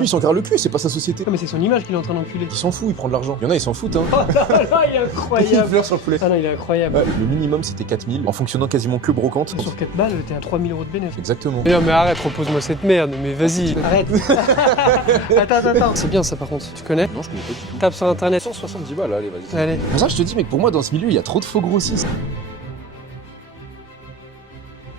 Lui, il s'en carre le cul, c'est pas sa société. Non mais c'est son image qu'il est en train d'enculer. Il s'en fout, il prend de l'argent. Il y en a, ils s'en foutent, hein. Oh là, il est Il incroyable. pleure sur le poulet. Ah non, il est incroyable. Ouais, le minimum, c'était 4000, en fonctionnant quasiment que brocante. Sur 4 balles, t'es à 3000 € de bénéfice. Exactement. Mais non mais arrête, repose-moi cette merde, mais vas-y. Arrête. Attends. C'est bien ça par contre, tu connais? Non, je connais pas du tout. Tape sur internet. 170 balles, allez, vas-y. Allez. Pour ça, je te dis, mec, pour moi, dans ce milieu, il y a trop de faux grossistes.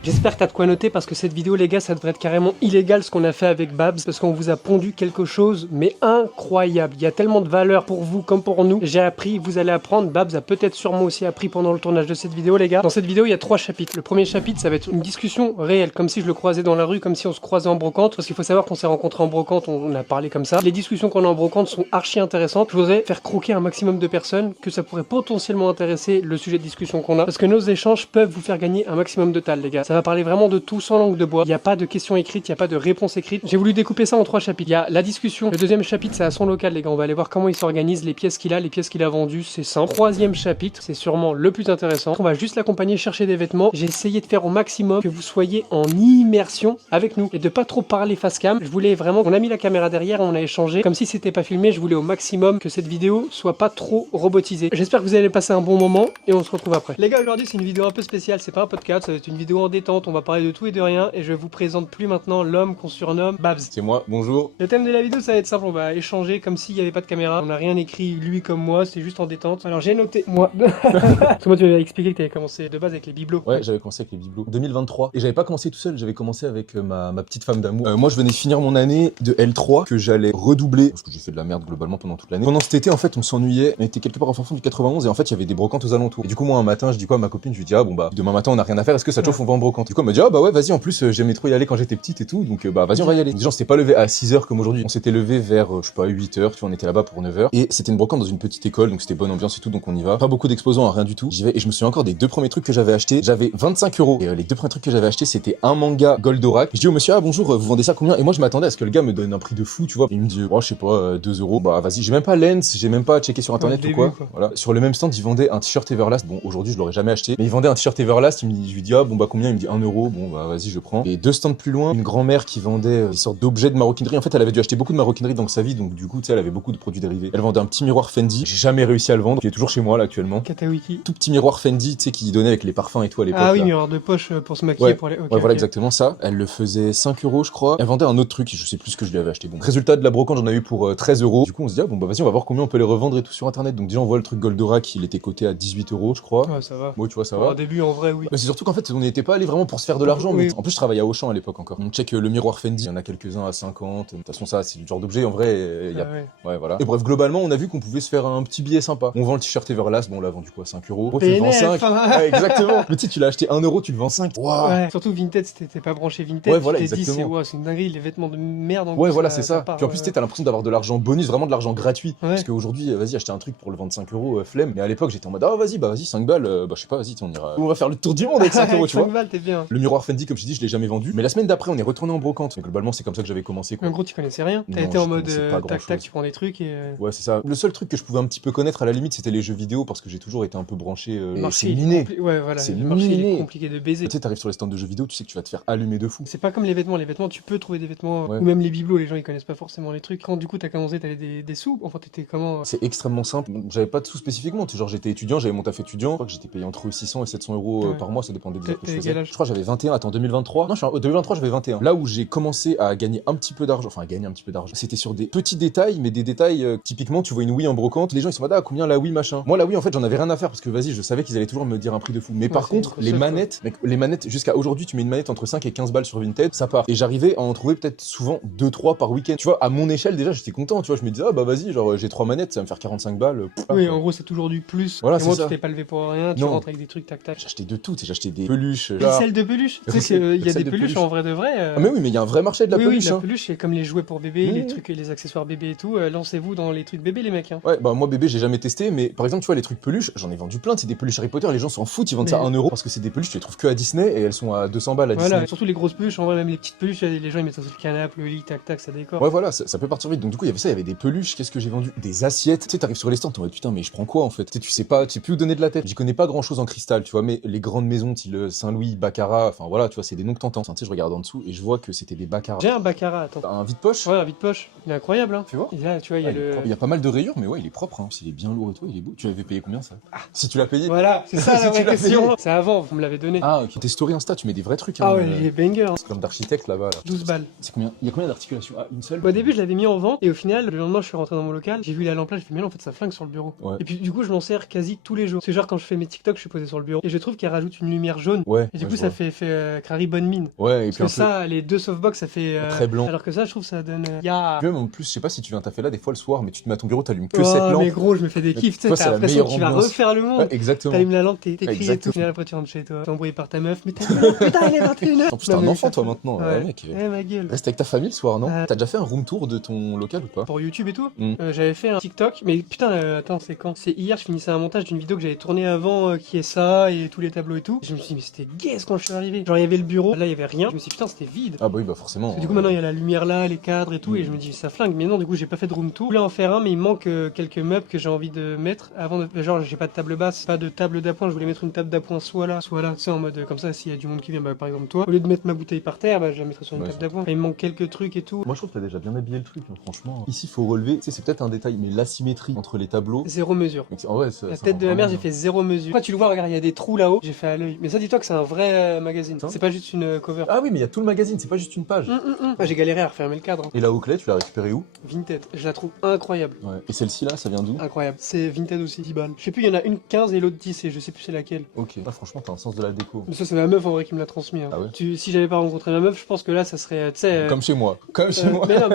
J'espère que t'as de quoi noter parce que cette vidéo les gars ça devrait être carrément illégal ce qu'on a fait avec Babs parce qu'on vous a pondu quelque chose mais incroyable. Il y a tellement de valeur pour vous comme pour nous. J'ai appris, vous allez apprendre, Babs a peut-être sûrement aussi appris pendant le tournage de cette vidéo les gars. Dans cette vidéo il y a 3 chapitres. Le premier chapitre ça va être une discussion réelle comme si je le croisais dans la rue, comme si on se croisait en brocante parce qu'il faut savoir qu'on s'est rencontrés en brocante, on a parlé comme ça. Les discussions qu'on a en brocante sont archi intéressantes. Je voudrais faire croquer un maximum de personnes que ça pourrait potentiellement intéresser le sujet de discussion qu'on a parce que nos échanges peuvent vous faire gagner un maximum de tal les gars. Ça va parler vraiment de tout sans langue de bois. Il n'y a pas de questions écrites, il n'y a pas de réponses écrites. J'ai voulu découper ça en 3 chapitres. Il y a la discussion. Le deuxième chapitre, c'est à son local, les gars. On va aller voir comment il s'organise, les pièces qu'il a vendues. C'est simple. Troisième chapitre, c'est sûrement le plus intéressant. On va juste l'accompagner chercher des vêtements. J'ai essayé de faire au maximum que vous soyez en immersion avec nous et de pas trop parler face cam. Je voulais vraiment, on a mis la caméra derrière et on a échangé. Comme si c'était pas filmé, je voulais au maximum que cette vidéo soit pas trop robotisée. J'espère que vous allez passer un bon moment et on se retrouve après. Les gars, aujourd'hui, c'est une vidéo un peu spéciale. C'est pas un podcast, ça va être une vidéo en détente. On va parler de tout et de rien et je vous présente plus maintenant l'homme qu'on surnomme Babs. C'est moi, bonjour. Le thème de la vidéo ça va être simple, on va échanger comme s'il n'y avait pas de caméra. On n'a rien écrit lui comme moi, c'est juste en détente. Alors j'ai noté moi. Parce que moi tu m'avais expliqué que tu avais commencé de base avec les bibelots. Ouais, j'avais commencé avec les bibelots 2023 et j'avais pas commencé tout seul, j'avais commencé avec ma petite femme d'amour. Moi je venais finir mon année de L3 que j'allais redoubler parce que j'ai fait de la merde globalement pendant toute l'année. Pendant cet été en fait on s'ennuyait, on était quelque part en fond du 91 et en fait il y avait des brocantes aux alentours. Et du coup moi un matin je dis quoi à ma copine, je lui dis ah bon bah demain matin on a rien à faire, est-ce que ça te chauffe on va en brocante? Du coup elle me dit ah bah ouais vas-y, en plus j'aimais trop y aller quand j'étais petite et tout, donc bah vas-y on va y aller. Déjà on s'était pas levé à 6h comme aujourd'hui, on s'était levé vers je sais pas 8h, tu vois, on était là-bas pour 9h et c'était une brocante dans une petite école donc c'était bonne ambiance et tout, donc on y va. Pas beaucoup d'exposants, rien du tout. J'y vais et je me souviens encore des 2 premiers trucs que j'avais acheté. J'avais 25 € et les 2 premiers trucs que j'avais acheté c'était un manga Goldorak. Je dis au monsieur ah bonjour, vous vendez ça combien? Et moi je m'attendais à ce que le gars me donne un prix de fou, tu vois. Et il me dit oh je sais pas 2 €. Bah vas-y, j'ai même pas Lens, j'ai même pas checké sur internet ou quoi. Voilà. Sur le même stand il vendait un t-shirt Everlast. Bon aujourd'hui je l'aurais jamais acheté, mais il vendait un t-shirt Everlast. Je lui dis ah bon bah combien? Il me dit 1 €. Bon bah vas-y je prends. Et 2 stands plus loin, une grand-mère qui vendait des sortes d'objets de maroquinerie. En fait elle avait dû acheter beaucoup de maroquinerie dans sa vie, donc du coup tu sais elle avait beaucoup de produits dérivés. Elle vendait un petit miroir Fendi. J'ai jamais réussi à le vendre, il est toujours chez moi là actuellement. Katawiki. Tout petit miroir Fendi, tu sais qui donnait avec les parfums et tout à l'époque. Ah oui, là. miroir de poche pour se maquiller Ouais. pour les. Okay, Ouais, voilà okay. exactement ça. Elle le faisait 5 € je crois. Elle vendait un autre truc, je sais plus ce que je lui avais acheté. Bon, résultat de la brocante, j'en ai eu pour 13 €. Du coup, on se dit ah bon bah vas-y, on va voir combien on peut les revendre et tout sur internet. Donc déjà on voit le truc Goldorak, il était coté à 18 € je crois. Ouais, ça va. Ouais, tu vois ça Pour va. un début en vrai oui. Mais c'est surtout qu'en fait, on n'y était pas allé vraiment pour se faire de l'argent. Oui. Mais en plus, je travaillais à Auchan à l'époque encore. On check le miroir Fendi, il y en a quelques-uns à 50. De toute façon, ça, c'est le genre d'objet. En vrai, il y a. Ah ouais. Ouais, voilà. Et bref, globalement, on a vu qu'on pouvait se faire un petit billet sympa. On vend le t-shirt Everlast, bon, on l'a vendu quoi, 5 €. Tu le vends 5. Ouais, exactement. Mais tu sais, tu l'as acheté 1 €, tu le vends 5. Waouh. Ouais. Surtout Vinted, si t'étais pas branché Vinted, Ouais, voilà, tu t'es dit exactement. c'est une dinguerie, les vêtements de merde en Ouais, plus, voilà, c'est ça. part, Puis en plus, tu sais, t'as l'impression d'avoir de l'argent bonus, vraiment de l'argent gratuit. Ouais. Parce qu'aujourd'hui, vas-y, acheter un truc pour le vendre 5 €, flemme. Mais à l'époque, j'étais en mode, ah, vas-y, 5 balles, bah, je sais pas, vas-y, on ira. On va faire le tour du monde avec 5 € tu vois. 5 balles, t'es bien. Le miroir Fendi, comme je t'ai dit, je l'ai jamais vendu. Mais la semaine d'après, on est retourné en brocante. Mais globalement, c'est comme ça que j'avais commencé, quoi. En gros, tu connaissais rien. T'as Non, été en je mode connaissais pas tac grand-chose. tac, tu prends des trucs et. Ouais, c'est ça. Le seul truc que je pouvais un petit peu connaître à la limite, c'était les jeux vidéo parce que j'ai toujours été un peu branché. Le marché, c'est il est miné. Ouais, voilà. C'est Le marché, il est miné. compliqué de baiser. Tu sais, t'arrives sur les stands de jeux vidéo, tu sais que tu vas te faire allumer de fou. C'est pas comme les vêtements. Les vêtements, tu peux trouver des vêtements. Ouais. Ou même les bibelots, les gens ils connaissent pas forcément les trucs. Quand du coup t'as commencé, t'avais des sous. Enfin, t'étais comment C'est extrêmement simple. J'avais pas de sous spécifiquement. Tu sais, genre, j'étais étudiant, j'avais mon taf étudiant. Je crois que j'étais payé entre 600 et 700 € Ouais. par mois, ça dépendait des heures que je T'avais faisais. quel âge? Je crois que j'avais 21. Attends, 2023. Non, 2023, j'avais 21. Là où j'ai commencé à gagner un petit peu d'argent, enfin, à gagner un petit peu d'argent, c'était sur des petits détails, mais des détails, typiquement, tu vois une Wii en brocante, les gens ils sont là, ah, combien la Wii machin. Moi, la Wii, en fait, j'en avais rien à faire parce que vas-y, je savais qu'ils allaient toujours me dire un prix de fou. Mais par c'est une contre, console, les quoi. manettes, mec, les manettes, jusqu'à aujourd'hui, tu mets une manette entre 5 et 15 balles sur Vinted, ça part. Et j'arrivais à en trouver peut-être souvent 2-3 par week-end. Tu vois, à mon échelle, déjà, j'étais content, tu vois, je me disais, ah bah vas-y, genre, j'ai 3 manettes, ça va me faire 45 balles. Oui, en gros, c'est toujours du plus. Voilà, et c'est moi, ça. tu t'es pas levé pour rien. Tu Non. rentres avec des trucs tac tac. J'ai acheté de tout, tu sais, j'ai acheté des peluches. Les selles de peluche. Tu sais qu'il y a Celles des de peluches peluche. en vrai de vrai. Ah mais oui, mais il y a un vrai marché de la oui, peluche, la hein. peluche, c'est comme les jouets pour bébé, Oui, les oui. trucs et les accessoires bébé et tout. Lancez-vous dans les trucs bébé, les mecs. Hein. Ouais, bah moi bébé j'ai jamais testé, mais par exemple tu vois les trucs peluches, j'en ai vendu plein, c'est des peluches Harry Potter, les gens s'en foutent, ils vendent ça à Mais- 1 € parce que c'est des peluches, tu les trouves que à Disney et elles sont à 200 balles à Voilà, Disney. surtout les grosses peluches, en vrai, même les petites peluches, les gens ils mettent ça sur le canapé, le lit, tac tac, ça décore. Ouais voilà, ça peut partir vite. Donc du coup il y avait ça, il y avait des peluches, qu'est-ce que j'ai vendu? Des assiettes. Tu sais, t'arrives sur les stands, t'es en mode putain mais je prends quoi en fait? Tu sais, tu sais pas, tu sais plus où donner de la tête. J'y connais pas grand chose en cristal, tu vois, mais les grandes maisons, style Saint-Louis, baccarat, enfin voilà, tu vois, c'est des noms que t'entends. Tu sais, je regarde en dessous et je vois que c'était des baccarats. J'ai un baccarat, attends. Un vide-poche. Ouais, un vide-poche. Il est incroyable, hein. Tu vois? Et là, tu vois, il y a le. Il y a pas mal de rayures, mais ouais, il est propre. Hein. Il est bien lourd et tout, il est beau. Tu l'avais payé combien ça? Si tu l'as payé. Voilà, c'est ça Si la tu vraie l'as question. payé. C'est avant, vous me l'avez donné. Ah, ok. Tes stories Insta, tu mets des vrais trucs. Ah hein, ouais, il est banger. Hein. C'est comme d'architecte là-bas. Là. 12 balles. C'est combien? Il y a combien d'articulations? Ah, une seule? Au début, je l'avais mis en vente et au final, le lendemain, je suis rentré dans mon local, j'ai vu la lampe là, j'ai fait mais là, en fait, ça flingue sur le bureau. Ouais. Et puis du coup, je m'en sers quasi tous les jours. C'est genre quand je fais mes TikTok, je suis posé sur le bureau et je trouve qu'elle rajoute une lumière jaune. Ouais. Et du coup, je ça vois. fait Crary bonne mine. Ouais, et Parce puis un que ça, les deux softbox, ça fait très blanc. Alors que ça, je trouve ça donne. Ya. Puis même en plus, je sais pas si tu viens taffer là des fois le soir, mais tu te mets à ton bureau, t'allumes que Oh, cette lampe. mais gros, je me fais des kiffs, tu sais, toi, c'est t'as la l'impression que meilleure tu vas ambiance. refaire le monde. Ouais, exactement. T'allumes la lampe, t'écris et tout. Exactement. Final, après tu rentres chez toi, t'es embrouillé par ta meuf, mais putain, il est 21h. En plus, t'es un enfant toi maintenant, Ouais. mec. Eh ma gueule. Reste avec ta famille le soir, non? Euh. T'as déjà fait un room tour de ton local ou pas? Pour YouTube et tout, Mm. j'avais fait un TikTok, mais putain, attends, c'est quand? C'est hier, je finissais un montage d'une vidéo que j'avais tournée avant, qui est ça, et tous les tableaux et tout. Je me suis dit, mais c'était gaze quand je suis arrivé. Genre, il y avait le bureau, là, il y avait rien. Je me suis dit, putain, c'était vide. Ah bah oui, bah forcément. Parce que du coup, maintenant, il y a la lumière là, les cadres et tout, et je me dis, ça flingue. Mais non, du coup, j'ai pas fait de room tour. Je voulais en faire un, mais il me manque quelques meubles que j'ai envie de mettre avant de. Genre, j'ai pas de table basse, pas de table d'appoint. Je voulais mettre une table d'appoint soit là, tu sais, en mode comme ça, s'il y a du monde qui vient, bah, par exemple toi. Au lieu de mettre ma bouteille par terre, bah, je la mettrais sur une Ouais, table ça. d'appoint. Et il me manque quelques trucs et tout. Moi, je trouve que t'as déjà bien habillé le truc, hein, franchement. Ici, faut relever, tu sais, c'est peut-être un détail, mais l'asymétrie entre les tableaux. Zéro mesure. En vrai, ça, La ça tête rend de la mère, vraiment j'ai bien. fait zéro mesure. Quand tu le vois, regarde, il y a des trous là-haut, j'ai fait à l'œil. Mais ça, dis-toi que c'est un vrai magazine. Ça C'est pas juste une cover. Ah oui, mais il y a tout le magazine, c'est pas juste une page. Ah, j'ai galéré à refermer le cadre. Hein. Et la Oakley, tu l'as récupérée où? Vinted, je la trouve incroyable. Ouais. Et celle-ci là, ça vient d'où? Incroyable. C'est Vinted aussi, 10 balles. Je sais plus, il y en a une 15 et l'autre 10 et je sais plus c'est laquelle. Ok. Ah, franchement, t'as un sens de la déco. Mais ça, c'est ma meuf en vrai qui me l'a transmis. Hein. Ah ouais Si j'avais pas rencontré ma meuf, je pense que là, ça serait, tu sais. Comme chez moi. Comme chez moi. Mais non,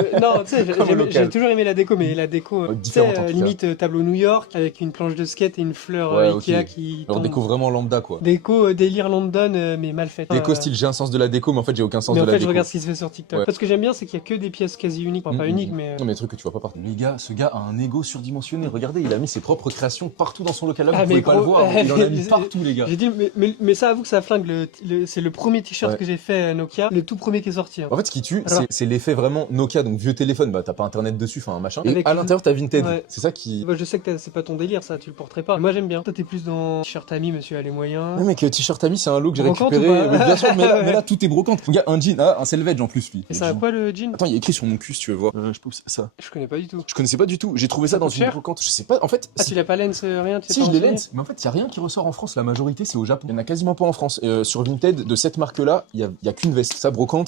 tu sais, Comme au local. j'ai toujours aimé la déco, mais la déco, tu sais, différente, en tout cas. limite tableau New York avec une planche de skate et une fleur Ouais, Ikea ok. qui. Alors, tombe. déco vraiment lambda, quoi. Déco délire London, mais mal faite. Déco style, j'ai un sens de la déco, mais en fait, j'ai aucun sens Mais de en la fait, déco. je regarde ce qui se fait sur TikTok. Ouais. Parce que j'aime bien, c'est qu'il y a que des pièces quasi uniques. Enfin, pas uniques, mais. Non, mais des trucs que tu vois pas partout. Les gars, ce gars a un ego surdimensionné. Regardez, il a mis ses propres créations partout dans son local. Là, vous Ah, pouvez mais pas le gros, voir. Il en a mis mais- partout, les gars. J'ai dit, mais ça avoue que ça flingue. C'est le premier t-shirt Ouais. que j'ai fait Nokia, le tout premier qui est sorti. Hein. En fait, ce qui tue, Alors- c'est l'effet vraiment Nokia, donc vieux téléphone. Bah, t'as pas internet dessus, enfin, un machin. Et Avec à une- l'intérieur, t'as Vinted. Ouais. C'est ça qui. Moi, je sais que c'est pas ton délire, ça, tu le porterais pas. Moi, j'aime bien. Toi, t'es plus dans t-shirt ami, monsieur, a les moyens. Non, mec, t-shirt ami, c'est un look que j'ai Brocante récupéré. ou pas Mais bien sûr, mais là, Ouais. tout est brocante. Regarde, un jean, un selvage en plus, lui. Et c'est à quoi le jean? Attends, il y a écrit sur mon cul, si tu veux voir. Je pousse ça. Je connais pas du tout. Je connaissais pas du tout. J'ai trouvé ça Ça dans coûte une cher brocante. Je sais pas, en fait. Ah, tu l'as pas lens, rien, tu l'as Si, pas je l'ai renseigné lens, mais en fait, il n'y a rien qui ressort en France. La majorité, c'est au Japon. Il n'y en a quasiment pas en France. Sur Vinted, de cette marque-là, il y a qu'une veste. Ça brocante,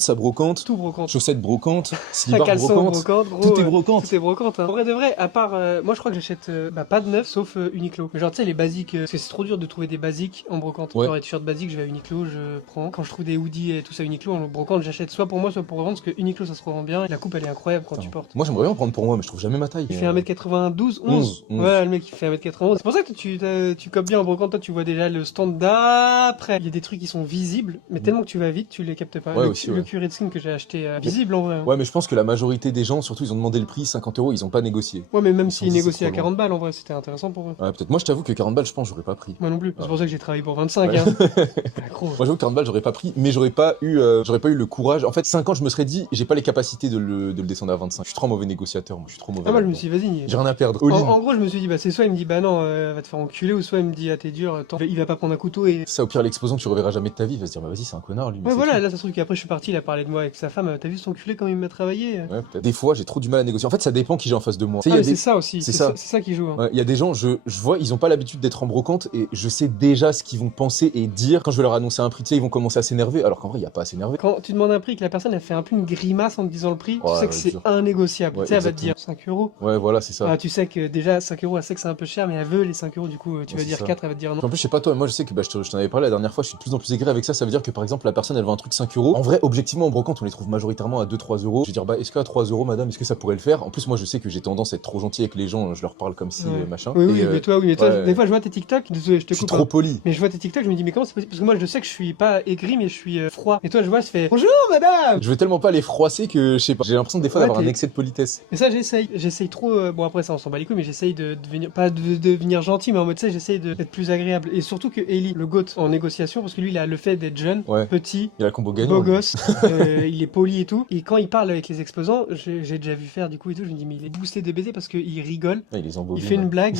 Tout brocante. chaussettes brocante, Un slibard caleçon brocante. brocante, gros. Tout est brocante. Tout est brocante. Hein. En vrai de vrai, à part. Moi, je crois que j'achète pas de neuf, sauf Uniqlo. Mais genre, tu sais, les basiques. Parce que c'est trop dur de trouver des basiques en brocante. Ouais. Genre, les t-shirts basiques, je vais à Uniqlo, je prends. Quand je trouve des hoodies et tout ça Uniqlo en brocante, j'achète soit pour moi, soit pour revendre. Parce que Uniqlo, ça se revend bien. Et la coupe, elle est incroyable quand tu portes. Moi, j'aimerais bien en prendre pour moi, mais je trouve jamais ma taille. Il fait 1m92, 11. 11. Ouais, le mec, il fait 1m91. C'est pour ça que tu copes bien en brocante. Toi, tu vois déjà le stand d'après. Il y a des trucs qui sont visibles, mais tellement que tu vas vite, tu les captes pas. Ouais, le aussi, le ouais. curé de skin que j'ai acheté, visible en vrai. Hein. Ouais, mais je pense que la majorité des gens, surtout, ils ont demandé le prix, 50 €, ils ont pas négocié. Ouais, mais même Ils s'ils sont dit, négociaient à c'est trop 40 balles, en vrai, c'était intéressant pour eux. Ouais, peut-être. Moi, je t'avoue que 40 balles, je pense, j'aurais pas pris. Moi non plus. Ouais. C'est pour ça que j'ai travaillé pour 25. Ouais. Hein. Ah, gros. Moi, j'avoue que 40 balles, j'aurais pas pris, mais j'aurais pas eu le courage. En fait, 50, je me serais dit, j'ai pas les capacités de le descendre à 25. Je suis trop mauvais négociateur, moi, je suis trop mauvais. Ah, moi, je me là-dedans. suis dit, vas-y. J'ai rien à perdre. En, All-in. en gros, je me suis dit, bah, c'est soit il me dit, bah non, va te faire enculer, ou soit il me dit, ah, t'es dur, attends, il va pas prendre un couteau et. Ça, au pire, l'exposant que tu reverras jamais de ta vie, il va se dire, bah vas-y, c'est un connard, lui. mais Ouais, c'est voilà, tout. là, ça se trouve qu'après, je suis parti, il a parlé de moi avec sa femme, t'as vu son culé quand il m'a travaillé Ouais, peut-être. Des fois, j'ai trop du mal à négocier. En fait, ça dépend qui j'ai en face de moi. Tu sais, Ah, il y mais a des- c'est ça aussi, c'est c'est ça. ça. C'est ça qui joue. Hein. Ouais, il y a des gens, je vois, ils ont pas l'habitude d'être en brocante et je sais déjà ce qu'ils vont penser et dire quand je vais leur annoncer un prix. Tu sais, ils vont commencer à s'énerver alors qu'en vrai, il y a pas à s'énerver. Quand tu demandes un prix et que la personne, elle fait un peu une grimace en te disant le prix, tu Ouais, sais que ouais, c'est sûr. innégociable. Ouais, Tu sais, elle va te exactement. dire 5 euros. Ouais, voilà, c'est ça. Ah, tu sais que déjà 5 euros, elle sait que c'est un peu cher, mais elle veut les 5 euros, du coup, tu Ouais, vas c'est dire ça. 4, elle va te dire non. Puis en plus, je sais pas toi, mais moi je sais que je t'en avais parlé la dernière fois, je suis de plus en plus aigri avec ça. Ça veut dire que par exemple, la personne elle vend un truc 5 €. En vrai, objectivement, en brocante, on les trouve majoritairement à 2-3 €. Je vais dire, bah est-ce qu'à 3 € madame, est-ce que ça pourrait le faire? En plus, moi je sais que j'ai tendance à être trop gentil avec les gens, je leur parle comme si Ouais. machin. Oui, Et, oui, mais toi, ouais. des fois, je vois tes TikTok, désolé, je te je suis coupe. trop hein. poli. Mais je vois tes TikTok, je me dis, mais comment c'est possible? Parce que moi, je sais que je suis pas aigri, mais je suis froid. Et toi, je vois, je fais bonjour, madame! Je veux tellement pas les froisser que je sais pas. J'ai l'impression des fois Ouais, d'avoir un t'es- excès de politesse. Mais ça, j'essaye. J'essaye trop. Bon, après, ça, on s'en bat les couilles, mais j'essaye de devenir. Pas de devenir gentil, mais en mode, tu sais, j'essaye d'être plus agréable. Et surtout que Ellie, le GOAT en négociation, parce que lui, il a le fait d'être jeune, Ouais. petit, Il a le combo gagnant. beau lui. gosse, il est poli et tout. Et quand il parle avec les exposants, j'ai déjà vu faire du coup et tout, je me dis, mais il est boosté de baiser parce qu'il rigole. Ouais, il les embobine. Il fait une blague.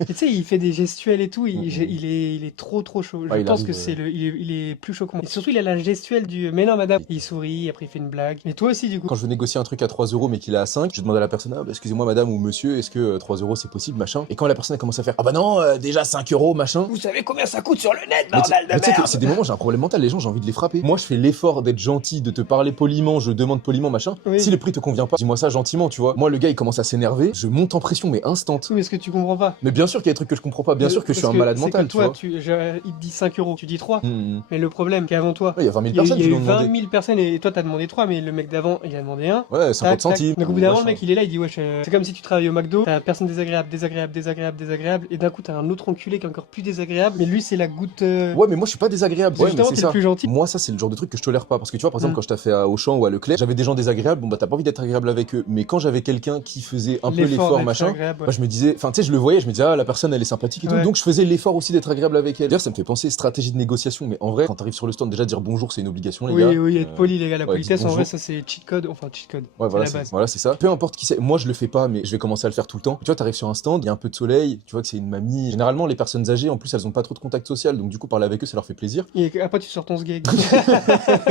Et tu sais, il fait des gestuels et tout. Il est trop chaud. Ouais, Je il pense arrive, que c'est il est plus chaud que moi. Et surtout, il a la gestuelle du mais non, madame. Il sourit, après il fait une blague. Et toi aussi, du coup. Quand je veux négocier un truc à 3 euros mais qu'il est à 5, je demande à la personne, ah, bah, excusez-moi madame ou monsieur, est-ce que 3 euros c'est possible, machin. Et quand la personne elle commence à faire, ah bah non, déjà 5 euros, machin. Vous savez combien ça coûte sur le net, Mais bordel de tu sais que merde. c'est des moments, j'ai un problème mental, les gens, j'ai envie de les frapper. Moi, je fais l'effort d'être gentil, de te parler poliment, je demande poliment, machin. Oui. Si le prix te convient pas, dis-moi ça gentiment, tu vois. Moi, le gars, il commence à s'énerver, je monte en pression, mais instant. Oui, mais ce que tu comprends pas. Mais bien sûr qu'il y a des trucs que je comprends pas, bien sûr que je suis un malade mental, que toi, tu vois. il te dit 5 euros, tu dis 3. Mmh. Mais le problème, qu'avant toi, Ouais, il y a 20 000 il y a, personnes il y a qui eu l'ont 20 demandé. 000 personnes et toi t'as demandé 3, mais le mec d'avant il a demandé 1. Ouais, 50 centimes. Donc au bout d'un moment, machin. le mec il est là, il dit wesh, c'est comme si tu travailles au McDo, t'as personne désagréable, désagréable, désagréable, désagréable, et d'un coup t'as un autre enculé qui est encore plus désagréable, mais lui c'est la goutte. Ouais, mais moi je suis pas désagréable. C'est Ouais, mais justement, c'est t'es le ça. plus gentil. Moi, ça, c'est le genre de truc que je tolère pas. Parce que tu vois, par exemple, quand je t'ai fait à Auchan ou à Leclerc, j'avais des gens désagréables. Bon, bah, t'as pas envie d'être agréable avec eux. Mais quand j'avais quelqu'un qui faisait un peu l'effort, d'être machin, agréable, ouais. moi, je me disais, enfin, tu sais, je le voyais, je me disais, ah, la personne, elle est sympathique et tout. Ouais. Donc, je faisais l'effort aussi d'être agréable avec elle. D'ailleurs, ça me fait penser stratégie de négociation. Mais en vrai, quand t'arrives sur le stand, déjà dire bonjour, c'est une obligation, les Oui, gars. oui, être poli, les gars. La ouais, politesse, dites en vrai, bonjour. ça c'est cheat code. Enfin, cheat code. Ouais, C'est la base. voilà, c'est ça. Peu importe qui c'est. Moi, je le fais pas, mais je vais commencer à le faire tout le temps. Tu vois, t'arrives sur un stand, il y a un peu de soleil, tu vois que c'est une mamie. Généralement, les personnes âgées, en plus, elles ont pas trop de contact social. Donc, du coup, parler avec eux, ça leur fait plaisir. Et après, tu sors ton sgeg.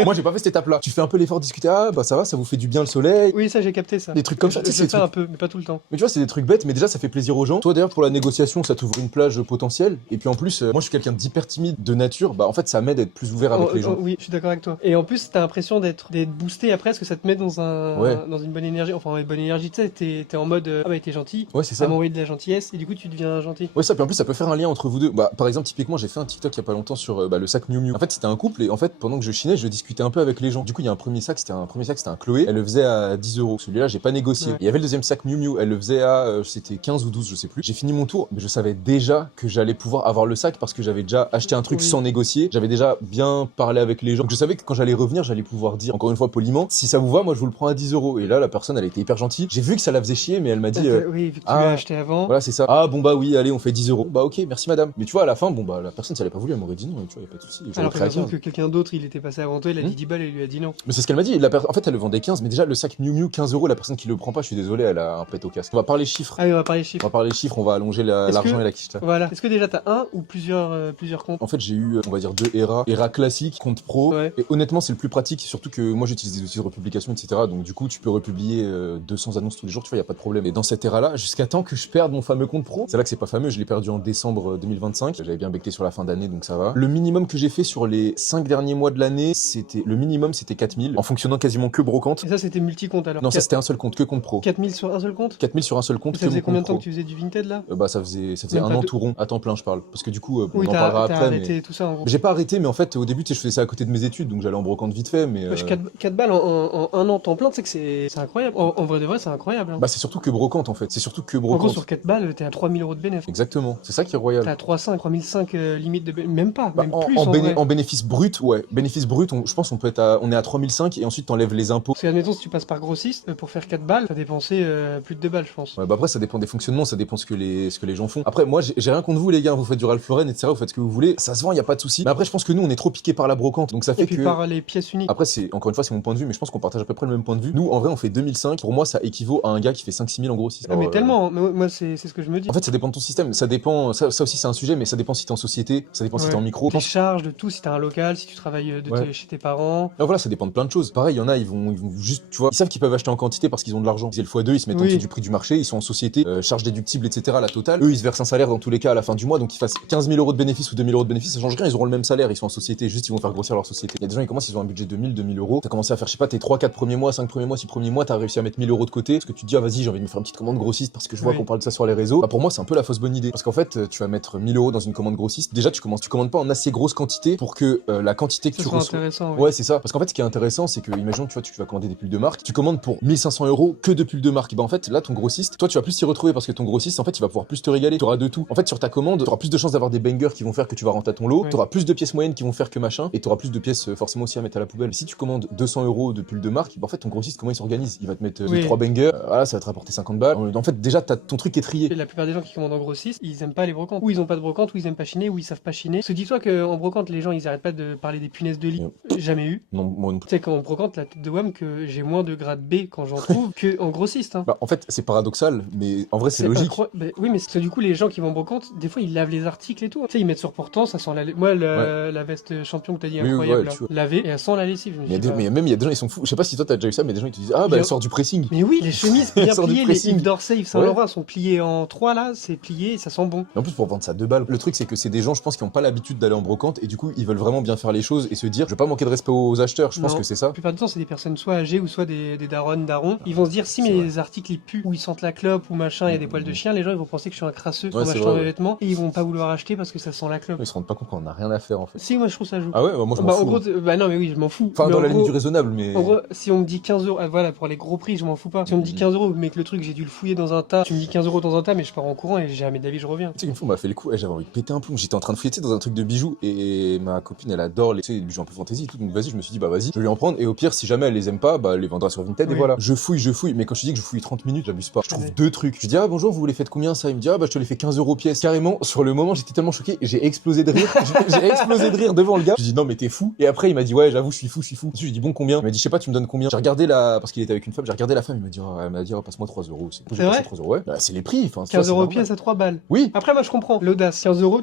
Moi, j'ai pas fait cette étape-là. Tu fais un peu l'effort de discuter. Ah, bah, ça va, ça vous fait du bien le soleil. Oui, ça j'ai capté ça. Des trucs comme ça, tu sais, Je c'est le des fais un trucs- peu, mais pas tout le temps. Mais tu vois, c'est des trucs bêtes, mais déjà, ça fait plaisir aux gens. Toi, d'ailleurs, pour la négociation, ça t'ouvre une plage potentielle. Et puis, en plus, moi, je suis quelqu'un d'hyper timide de nature. Bah, en fait, ça m'aide à être plus ouvert avec les gens. Oui, je suis d'accord avec toi. Et en plus, t'as l'impression d'être boosté après, parce que ça te met dans Ouais. dans une bonne énergie. Enfin, une bonne énergie, tu sais, t'es en mode ah bah t'es gentil, Ouais, c'est ça ça. m'a envoyé de la gentillesse, et du coup tu deviens gentil. Ouais, ça, puis en plus, ça peut faire un lien entre vous deux. Bah, par exemple, typiquement, j'ai fait un TikTok il y a pas longtemps sur le sac Miu Miu. En fait, c'était un couple, et en fait, pendant que je chinais, je discutais un peu avec les gens. Du coup, il y a un premier sac, c'était un Chloé. Elle le faisait à 10 euros. Celui-là, j'ai pas négocié. Ouais. Il y avait le deuxième sac Miu Miu. Elle le faisait à, c'était 15 ou 12, je sais plus. J'ai fini mon tour, mais je savais déjà que j'allais pouvoir avoir le sac parce que j'avais déjà acheté un truc Oui. sans négocier. J'avais déjà bien parlé avec les gens. Donc, je savais que quand j'allais revenir, j'allais pouvoir dire, encore une fois, poliment, si ça vous va, moi, je vous le prends à 10 euros. Et là, la personne, elle était hyper gentille. J'ai vu que ça la faisait chier, mais elle m'a dit, Oui, vu que tu ah, l'as acheté avant. voilà, c'est ça. Ah, bon, bah oui, allez, on fait 10 euros. Bah, ok, merci madame. Mais tu vois, à la fin, bon, bah, la personne, si elle avait pas voulu, elle m'aurait dit non, et tu vois, y a pas de souci. J'aurais Alors pris que à par 15. que quelqu'un d'autre, il était passé avant toi, il a dit 10 balles et il lui a dit non. Mais c'est ce qu'elle m'a dit. En fait, elle le vendait 15, mais déjà, le sac Miu Miu, 15 euros, la personne qui le prend pas, je suis désolé, elle a un pet au casque. On va parler chiffres. Ah oui, on va parler On chiffres. va parler chiffres, on va allonger Est-ce l'argent que- et la quiche là. Voilà. Est-ce que déjà t'as un ou plusieurs comptes? En fait, j'ai eu, on va dire, 2 ERA. ERA classique, compte pro. Ouais. Et honnêtement, c'est le plus pratique, surtout que moi, j'utilise des outils de republication, etc. Donc, du coup, tu peux republier 200 annonces tous les jours, tu vois, y a pas de problème. Et dans cette ERA-là, jusqu'à temps que je perde mon fameux compte pro, c'est là que c'est pas fameux, je l'ai perdu en décembre 2025. J'avais bien becté sur la fin d'année, donc ça va. Le minimum que j'ai fait sur les 5 derniers mois de l'année, c'était 4000, en fonctionnant quasiment que brocante. Et ça, c'était multi-compte alors. Non, ça c'était un seul compte, que compte pro. 4000 sur un seul compte? 4000 sur un seul compte, Ça que faisait mon combien de compte temps pro. que tu faisais du Vinted là? Bah ça faisait Même un pas an deux- tout rond, à temps plein je parle. Parce que du coup, bon, Oui, on en parlera t'as après. arrêté Mais... tout ça en gros. J'ai pas arrêté, mais en fait au début tu sais, je faisais ça à côté de mes études, donc j'allais en brocante vite fait, mais... Wesh, 4 balles en un an temps plein, tu sais que c'est incroyable. En vrai de vrai, c'est incroyable. Hein. Bah c'est surtout que brocante en fait, c'est surtout que En gros, brocante. sur 4 balles, t'es à 3000 euros de bénéfice. Exactement, c'est ça qui est royal. T'es à 3,5, 3005 limite de bénéfice. Même pas, Bah, même plus en vrai. en bénéfice brut, ouais. Bénéfice brut, je pense on est à 3005 et ensuite t'enlèves les impôts. Parce que, admettons, si tu passes par grossiste, pour faire 4 balles, t'as dépensé plus de 2 balles, je pense. Ouais, bah après ça dépend des fonctionnements, ça dépend ce que les gens font. Après moi j'ai rien contre vous les gars, vous faites du Ralph Lauren, etc. Vous faites ce que vous voulez, ça se vend, y a pas de souci. Mais après je pense que nous on est trop piqué par la brocante, donc ça fait Et puis que... par les pièces uniques. Après c'est encore une fois c'est mon point de vue, mais je pense qu'on partage à peu près le même point de vue. Nous en vrai on fait 2005, pour moi ça équivaut à un gars qui fait 5-6 000 en grossiste. Ah, mais tellement, mais moi c'est ce que je me dis. En fait ça dépend de ton système, ça dépend, ça aussi c'est un sujet, mais ça dépend si t'es en société, ça dépend si Ouais. t'es en micro. Des charges, de tout, si t'as un local, si tu travailles Ouais. chez tes parents. Ah, voilà, ça dépend de plein de choses. Pareil, il y en a, ils vont juste, tu vois, ils savent qu'ils peuvent acheter en quantité parce qu'ils ont de l'argent. Ils font le x2, ils se mettent en Oui. dessous du prix du marché, ils sont en société, charges déductibles, etc. La totale. Eux, ils se versent un salaire dans tous les cas à la fin du mois, donc qu'ils fassent 15 000 euros de bénéfices ou 2 000 euros de bénéfices, ça change rien, ils auront le même salaire, ils sont en société, juste ils vont faire grossir leur société. Il y a des gens, ils commencent, ils ont un budget de 2 000 euros. T'as commencé à faire, je sais pas, tes 3-4 premiers mois, 5 premiers mois, 6 premiers mois, t'as réussi à mettre 1 000 euros de côté parce que tu te dis, ah vas-y, j'ai envie de me faire une petite commande grossiste parce que je vois Oui. qu'on parle de ça sur les réseaux. Bah, pour moi, c'est un peu la fausse bonne idée. Parce qu'en fait, tu vas mettre 1 000 euros dans une commande grossiste. Déjà, tu commandes pas en assez grosse quantité pour que la quantité que Ça tu sera reçois. intéressant. Ouais, c'est ça. Parce qu'en fait, ce qui est intéressant, c'est que, imaginons, tu vois, tu vas commander des pulls de marque, tu commandes pour 1 500 euros que de pulls de marque. Et bah, en fait, là, ton grossiste, toi, tu vas plus t'y retrouver parce que ton grossiste, en fait, il va pouvoir plus te régaler. Tu auras de tout. En fait, sur ta commande, tu auras plus de chances d'avoir des bangers qui vont faire que tu vas rentrer à ton lot. Oui. Tu auras plus de pièces moyennes qui vont faire que machin. Et tu auras plus de pièces forcément aussi à mettre à la poubelle. Si tu commandes 200 euros de pulls de marque, bah, en fait, ton grossiste, comment il s'organise? Il va te mettre Oui. 3 bangers. Voilà, ça va te rapporter 50 balles. En fait, déjà, ton truc est trié. Et la plupart des gens qui commandent en grossiste, ils aiment pas les brocantes. Ou ils ont pas de brocante, ou ils aiment pas chiner, ou ils savent pas chiner. Parce que dis-toi qu'en brocante, les gens, ils arrêtent pas de parler des punaises de lit. Jamais eu. Non, moi non plus. Tu sais, quand on brocante, la tête de WAM, que j'ai moins de grade B quand j'en trouve que en grossiste. Hein. Bah, en fait, c'est paradoxal, mais en vrai, c'est logique. Bah, oui, mais c'est que du coup, les gens qui vont en brocante, des fois, ils lavent les articles et tout. Tu sais, ils mettent sur portant, ça sent la. Moi, la veste champion que t'as dit Oui, incroyable, ouais, là. tu vois. Lavée et elle sent la lessive. Je me Mais, dis, bah, mais même, il y a des gens, ils sont fous. Je sais pas si toi, t'as déjà eu ça, mais des gens, ils te disent, ah, bah, Bien. elle sort du pressing. Mais oui, les chemises bien Sort du pliées, les pressing. Yves d'Orsay, Yves Saint Laurent sont pliées en 3 là, c'est plié et ça sent bon. Et en plus, pour vendre ça 2 balles, le truc, c'est que c'est des gens, je pense, qui ont pas l'habitude d'aller en brocante et du coup, ils veulent vraiment bien faire les choses et se dire, je vais pas manquer de respect aux acheteurs. Je pense Non. que c'est ça. La plupart du temps, c'est des personnes soit âgées ou soit des darons. Ils vont se dire, si C'est mes articles ils puent, ou ils sentent la clope, ou machin, il y a des poils de chien, les gens ils vont penser que je suis un crasseux en Ouais, c'est achetant vrai, des vêtements, et ils vont pas vouloir acheter parce que ça sent la clope. Ils se rendent pas compte qu'on a rien à faire, en fait. Si, moi je trouve ça joue. Ah ouais, bah, moi, je m'en Bah, fous. en gros, bah non, mais oui, je m'en fous. Enfin, Mais dans en la limite gros- du raisonnable, mais. En gros, si on me dit 15 euros, ah, voilà, pour les gros prix, je m'en fous pas. Si on me dit 15 euros, mais que le truc, j'ai dû le fouiller dans un tas, tu me dis 15 euros dans un tas, mais je pars en courant et j'ai jamais d'avis, je reviens. Tu sais qu'une fois, on m'a fait le coup, et j'avais envie de péter un plomb. J'étais en train de fouiller tu sais, dans un truc de bijoux, et ma copine, elle adore les, tu sais, les bijoux un peu fantasy et tout. Donc vas-y, je me suis dit, bah vas-y, je vais lui en prendre, et au pire, si jamais elle les aime pas, bah elle les vendra sur Vinted, et Oui. voilà. Je fouille, mais quand je te dis que je fouille 30 minutes, j'abuse pas. Je trouve Ouais. 2 trucs. Je dis, ah bonjour, vous les faites combien ça? Il me dit, ah bah je te les fais 15 euros pièce. Carrément, sur le moment, j'étais tellement choqué, j'ai explosé de rire. J'ai explosé de rire devant le gars. Je dis, non, mais t'es fou. Et après, il m'a dit, ouais, j'avoue, je suis fou. Ensuite, je lui ai dit, bon, combien? Il m'a dit, je sais pas, tu me donnes combien? J'ai regardé parce qu'il était avec une femme, j'ai regardé la femme, il m'a dit, elle m'a dit, oh, passe-moi 3 euros. C'est vrai? 3 euros, ouais. Bah, c'est les prix, enfin, 15 euros pièce. pièce à 3 balles. Oui. Après, moi je comprends. L'audace. 15 euros,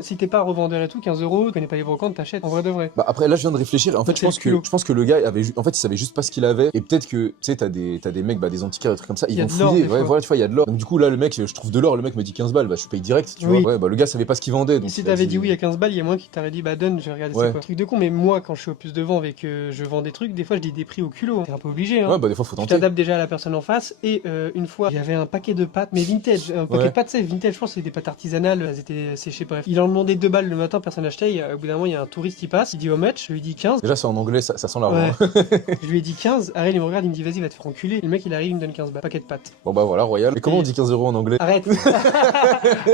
si t'es pas revendeur et tout, 15 euros, tu connais pas les brocantes, t'achètes. En vrai de vrai. Bah après là je viens de réfléchir et en fait C'est le culot. je pense que le gars avait en fait il savait juste pas ce qu'il avait et peut-être que tu sais t'as des mecs des antiquaires des trucs comme ça Il ils y a vont de l'or, fouiller des ouais fois. voilà tu vois il y a de l'or donc du coup là le mec je trouve de l'or le mec me dit 15 balles bah je paye direct tu Oui. vois ouais bah le gars savait pas ce qu'il vendait donc Si il a t'avais dit oui à 15 balles, il y a moins qui t'aurait dit bah donne, je vais regarder Ouais. c'est quoi. Truc de con, mais moi quand je suis au plus de vente et que je vends des trucs, des fois je dis des prix au culot. T'es un peu obligé, hein. ouais bah des fois faut Tu tenter t'adaptes déjà à la personne en face et une fois j'avais un paquet de pâtes mais vintage, un paquet Ouais. de pâtes c'est vintage, je pense que c'était des pâtes artisanales, elles étaient séchées bref. Il en demandait 2 balles le matin, personne n'achetait, au bout d'un moment il y a un touriste qui passe, il dit au match, je lui dis 15. déjà c'est en anglais ça sent l'argent Ouais. hein. Je lui ai dit 15, Ariel il me regarde, il me dit vas-y va te faire enculer. Le mec il arrive, il me donne 15 balles, paquet de pâtes. Bon bah voilà royal mais comment on dit 15 euros en anglais Arrête.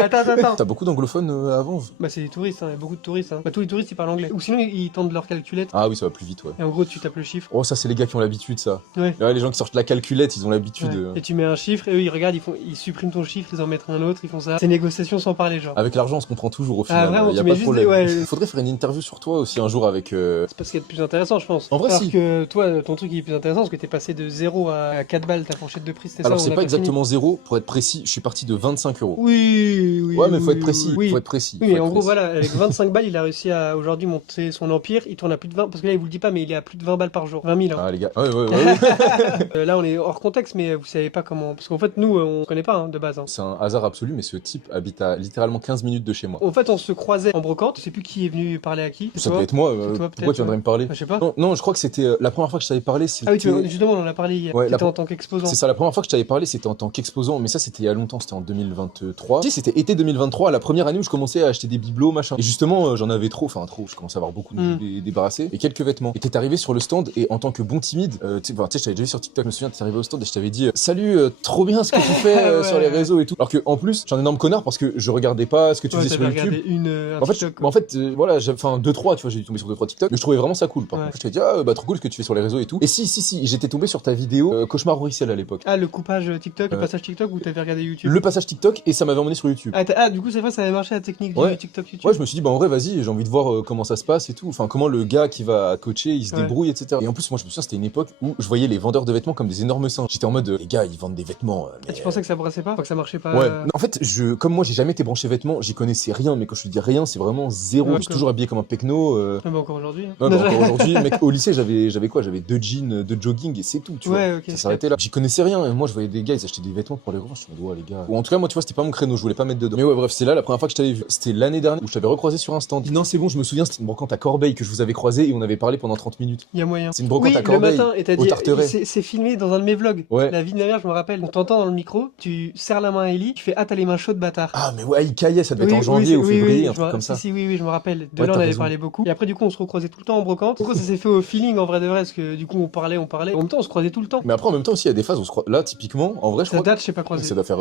Attends. t'as beaucoup d'anglophones avant Bah c'est des touristes, hein, il y a beaucoup de touristes. Hein. Bah tous les touristes ils parlent anglais. Ou sinon ils tendent leur calculette ah oui ça va plus vite ouais et en gros tu tapes le chiffre. oh ça c'est les gars qui ont l'habitude ça Ouais. là les gens qui sortent la calculette ils ont l'habitude Ouais. Et tu mets un chiffre et eux ils regardent, ils suppriment ton chiffre, ils en mettent un autre, ils font ça. C'est négociation sans parler genre. avec l'argent on se comprend toujours au final Ah, vraiment, y a tu pas mets de juste problème des- ouais. faudrait faire une interview sur toi aussi un jour avec C'est pas ce qu'il y a de plus intéressant je pense. En vrai, Alors si. que toi ton truc il est plus intéressant parce que t'es passé de 0 à 4 balles ta fourchette de prix c'était ça. alors on c'est a pas fini. exactement 0 pour être précis je suis parti de 25 euros Oui. ouais mais faut être précis Oui. faut être précis Oui, faut mais être en gros, précis. voilà, avec 25 balles, il a réussi à aujourd'hui monter son empire. Il tourne à plus de 20, parce que là, il vous le dit pas, mais il est à plus de 20 balles par jour. 20 000. Hein. Ah les gars, ouais. Là, on est hors contexte, mais vous savez pas comment. Parce qu'en fait, nous, on connaît pas hein, de base. Hein. C'est un hasard absolu, mais ce type habite à littéralement 15 minutes de chez moi. En fait, on se croisait en brocante. Je sais plus qui est venu parler à qui. C'est Ça toi peut être moi, C'est toi, pourquoi peut-être, tu viendrais me parler Je sais pas. non, je crois que c'était la première fois que je t'avais parlé, c'était... Ah oui, justement, on en a parlé hier. Ouais, C'était la- en tant qu'exposant. C'est ça, la première fois que je t'avais parlé, c'était en tant qu'exposant, mais ça c'était il y a longtemps, c'était en 2023. Tu sais, c'était été 2023, la première année où je commençais à acheter des bibelots, machin. Et justement, j'en avais trop, je commençais à avoir beaucoup de débarrassés, et quelques vêtements. Et t'es arrivé sur le stand, et en tant que bon timide, tu sais, je t'avais déjà vu sur TikTok, je me souviens, t'es arrivé au stand et je t'avais dit, salut, trop bien ce que tu fais Ouais. sur les réseaux et tout. Alors que, en plus, j'en ai un énorme connard parce que je regardais pas ce que tu Ouais, faisais sur t'avais YouTube. regardé un En fait, TikTok, en fait voilà, enfin 2-3, tu vois, j'ai tombé sur 2-3 TikTok, mais je trouvais vraiment ça cool. Par Ouais. contre, je t'ai dit, ah bah trop cool ce que tu fais sur les réseaux et tout. Et si, j'étais tombé sur ta vidéo Cauchemar Bruxelles à l'époque. Ah, le coupage TikTok, le passage TikTok où t'avais regardé YouTube. Le passage TikTok et ça m'avait emmené sur YouTube. Du coup, c'est vrai, ça avait marché la technique du Ouais. TikTok YouTube. Ouais, je me suis dit, bah en vrai, vas-y, j'ai envie de voir comment ça se passe et tout. Enfin, comment le gars qui va coacher, il se Ouais. débrouille, etc. Et en plus, moi, je me souviens, c'était une époque où je voyais les vendeurs de vêtements comme des énormes seins. J'étais en mode, les gars, ils vendent des vêtements. Et tu pensais que ça brassait pas? Enfin, que ça marchait pas? Ouais. En fait, comme moi, j'ai jamais été branché vêtements, j'y connaissais rien, mais quand je te dis rien, c'est vraiment zéro. Ouais, Je suis toujours habillé comme un pecno. Ah bah encore aujourd'hui. Hein. Non, bah, encore aujourd'hui, mec, au lycée, j'avais quoi? J'avais 2 jeans de jogging et c'est tout, tu vois. Ouais, ok. Ça s'arrêtait là. J'y connaissais rien. Et moi, je voyais des gars, ils achetaient des vêtements pour les revendre. Je me dis, ouais, les gars. Ou en tout cas, moi, tu vois, c'était pas mon créneau. Je voulais pas mettre dedans. Mais ouais, bref, c'est là la première fois que je t'avais vu. C'était l'année dernière où je t'avais recroisé sur un stand. Non, c'est bon, je me souviens, c'était une brocante à Corbeil que je vous avais croisé et on avait parlé pendant 30 minutes. Il y a moyen. C'est une brocante Oui, à Corbeil. le matin, et t'as au dit, Tarteret. c'est filmé dans un de mes vlogs. Ouais. La vie de ma mère, je me rappelle. On t'entend dans le micro, tu serres la main à Ellie, tu fais ah t'as les mains chaudes bâtard. Ah, mais ouais, il caillait, ça devait être en Oui, janvier oui, ou oui, février, oui, un truc comme ça. Si, oui, je me rappelle. De Ouais, là, on t'as avait raison. parlé beaucoup. Et après, du coup, on se recroisait tout le temps en brocante. Pourquoi ça s'est fait au feeling en vrai de vrai? Parce que du coup, on parlait. En même temps, on se croisait tout le temps. Mais après, en même temps aussi, il y a des phases où on se croise. Là, typiquement, en vrai, je Ça crois date, je sais pas que croisé. ça doit faire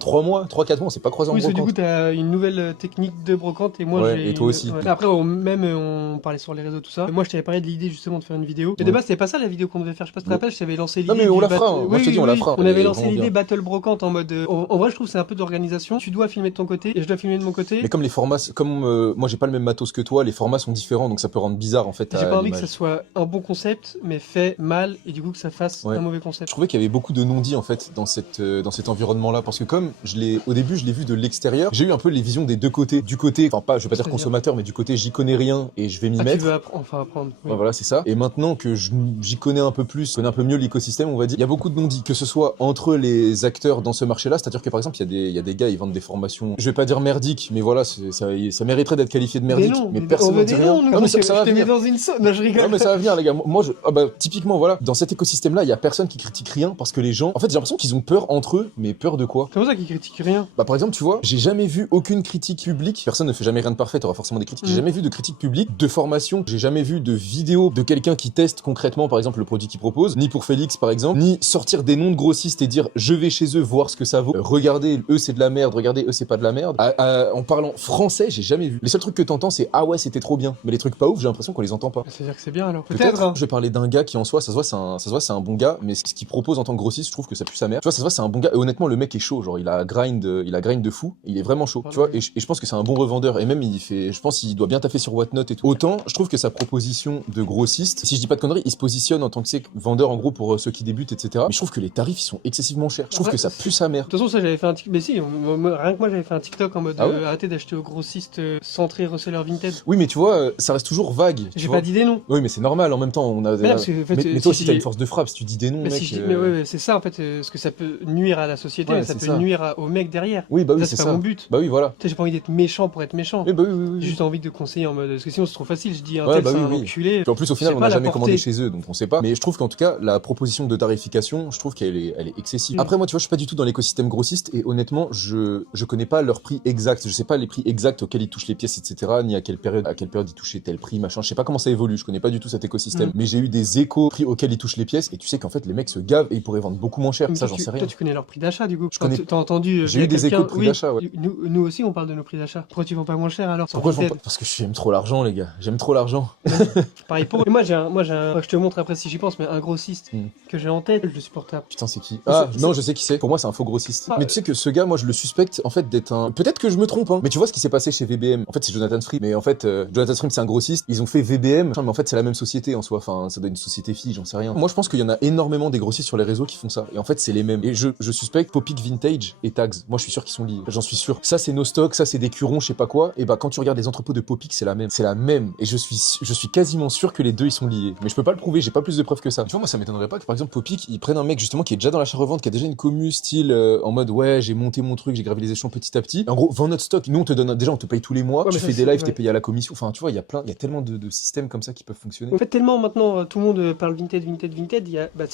3 mois, 3-4 mois, on s'est pas croisé en Oui, parce que du coup, brocante. t'as une nouvelle technique de brocante et moi Ouais, j'ai. et toi aussi. Ouais. Après, on parlait sur les réseaux, tout ça. Et moi, je t'avais parlé de l'idée justement de faire une vidéo. Et de Ouais. base, c'était pas ça la vidéo qu'on devait faire. Je sais pas si tu te Ouais. rappelles, je t'avais lancé l'idée. Non, mais on du la fera, bat- hein. Moi, je te dis, on la fera. On Elle avait est lancé vraiment l'idée bien. Battle Brocante en mode. En vrai, je trouve que c'est un peu d'organisation. Tu dois filmer de ton côté et je dois filmer de mon côté. Mais comme les formats, moi j'ai pas le même matos que toi, les formats sont différents donc ça peut rendre bizarre en fait. J'ai à pas envie que l'image. ça soit un bon concept, mais fait mal et du coup que ça fasse Ouais. un mauvais Je concept. trouvais qu'il y avait beaucoup de non-dits en fait dans cet environnement-là parce que comme au début je l'ai vu de l'extérieur, j'ai eu un peu les visions des deux côtés. Du côté, enfin pas, je vais pas dire C'est-à-dire consommateur consommateur, mais du côté j'y connais rien et je vais m'y Tu mettre. veux enfin apprendre. Oui. Ouais, voilà, c'est ça. Et maintenant que j'y connais un peu plus, connais un peu mieux l'écosystème, on va dire, il y a beaucoup de non-dits, que ce soit entre les acteurs dans ce marché-là, c'est-à-dire que par exemple, il y a des gars, ils vendent des formations, je vais pas dire merdiques, mais voilà, ça mériterait d'être qualifié de merdique, mais personne ne dit rien. Non, mais ça va venir. Dans une non, je rigole. Non, mais ça va venir, les gars. Typiquement, voilà, dans cet écosystème-là, il y a personne qui critique rien parce que les gens, en fait, j'ai l'impression qu'ils ont peur entre eux, mais peur de quoi? Comment ça qu'ils critiquent rien? Bah, par exemple, tu vois, j'ai jamais vu aucune critique publique, personne ne fait jamais rien de parfait, t'auras forcément des critiques, j'ai jamais vu de critique publique, de formation, j'ai jamais vu de vidéo de quelqu'un qui teste concrètement, par exemple, le produit qu'il propose, ni pour Félix, par exemple, ni sortir des noms de grossistes et dire je vais chez eux voir ce que ça vaut, regardez, eux c'est de la merde, regardez, eux c'est pas de la merde. En parlant français, j'ai jamais vu. Les seuls trucs que t'entends, c'est ah ouais, c'était trop bien, mais les trucs pas ouf, j'ai l'impression qu'on les entend pas. C'est-à-dire que c'est bien alors. Peut-être. Hein. Je vais parler d'un gars qui en soi, ça se voit, c'est un bon gars, mais ce qu'il propose en tant que grossiste, je trouve que ça pue sa mère. Tu vois, ça se voit, c'est un bon gars. Et honnêtement, le mec est chaud, genre il a grind de fou, il est vraiment chaud. Tu vois, et je pense que c'est un bon revendeur. Et même je pense qu'il doit bien taffer sur Whatnot et tout. Autant, je trouve que sa proposition de grossiste, si je dis pas de conneries, il se positionne en tant que vendeur en gros pour ceux qui débutent, etc. Mais je trouve que les tarifs ils sont excessivement chers. Je trouve que ça pue sa mère. De toute façon, ça j'avais fait un TikTok. Mais si, rien que moi j'avais fait un TikTok en mode arrêtez d'acheter aux grossistes centrés reseller vintage. Oui, mais tu vois, ça reste toujours vague. J'ai pas dit des noms. Oui, mais c'est normal en même temps. On a. Mais, parce que, en fait, mais toi aussi, t'as une force de frappe. Si tu dis des noms, mais mec. mais ouais, c'est ça en fait. Parce que ça peut nuire à la société, mais ça peut nuire au mec derrière. Oui, bah oui, c'est pas mon but. Bah oui, voilà. J'ai pas envie d'être méchant pour être méchant. Oui, bah oui. J'ai juste envie de conseiller en mode. Parce que sinon c'est trop facile. Je dis un tel c'est un enculé. Puis en plus, au final, on n'a jamais commandé chez eux, donc on sait pas. Mais je trouve qu'en tout cas, la proposition de tarification, je trouve qu'elle est excessive. Après, moi, tu vois, je suis pas du tout dans l'écosystème grossiste et honnêtement, je connais pas leur prix exact. Je sais pas les prix exacts auxquels ils touchent les pièces, etc. Ni à quelle période ils touchaient tel prix, machin. Je sais pas comment ça évolue. Je connais pas du tout cet écosystème. Mais j'ai eu des échos prix auxquels ils touchent les pièces et tu sais qu'en fait, les mecs se gavent et ils pourraient vendre beaucoup moins cher. Ça, j'en sais rien. Toi, tu connais leur prix d'achat du coup. T'as entendu. J'ai eu des échos de prix d'achat, ouais. Nous aussi, on parle de nos prix d'achat. Pourquoi tu vends pas moins cher alors? Pourquoi je vends pas? Parce que j'aime trop l'argent, les gars. J'aime trop l'argent. Pareil pour eux. Moi, j'ai un, je te montre après si j'y pense, mais un grossiste que j'ai en tête, je le supporte pas. Putain, c'est qui? Ah, non, je sais qui c'est. Pour moi, c'est un faux grossiste. Mais tu sais que ce gars, moi, je le suspecte, en fait, d'être un. Peut-être que je me trompe, hein. Mais tu vois ce qui s'est passé chez VBM. En fait, c'est Jonathan Free. Mais en fait, Jonathan Free, c'est un grossiste. Ils ont fait VBM. Mais en fait, c'est la même société en soi. Enfin, ça doit être une société fille, j'en sais rien. Moi, je pense qu'il y en a énormément des grossistes sur les réseaux qui font ça. Et en fait, c'est les mêmes. Et je suspecte Popic Vintage et Tags. Moi, je suis sûr qu'ils sont liés. J'en suis sûr. Ça, c'est nos stocks. Ça, c'est des curons, je sais pas quoi. Et bah, quand tu regardes les entrepôts de Popic, c'est la même. C'est la même. Et je suis quasiment sûr que les deux, ils sont liés. Mais je peux pas le prouver. J'ai pas plus de preuves que ça. Tu vois, moi, ça m'étonnerait pas que, par exemple, Popic, ils prennent un mec, justement, qui est déjà dans l'achat-revente, qui a déjà une commu style, en mode, ouais, j'ai monté mon truc, j'ai gravé les échelons petit à petit. En gros, vends notre stock. Nous, on te donne, déjà, on te paye tous les mois. Tu fais des lives, t'es payé à la commission. Enfin, tu vois, il y a tellement de systèmes comme ça qui peuvent fonctionner. En fait, tellement maintenant, tout le monde parle vintage,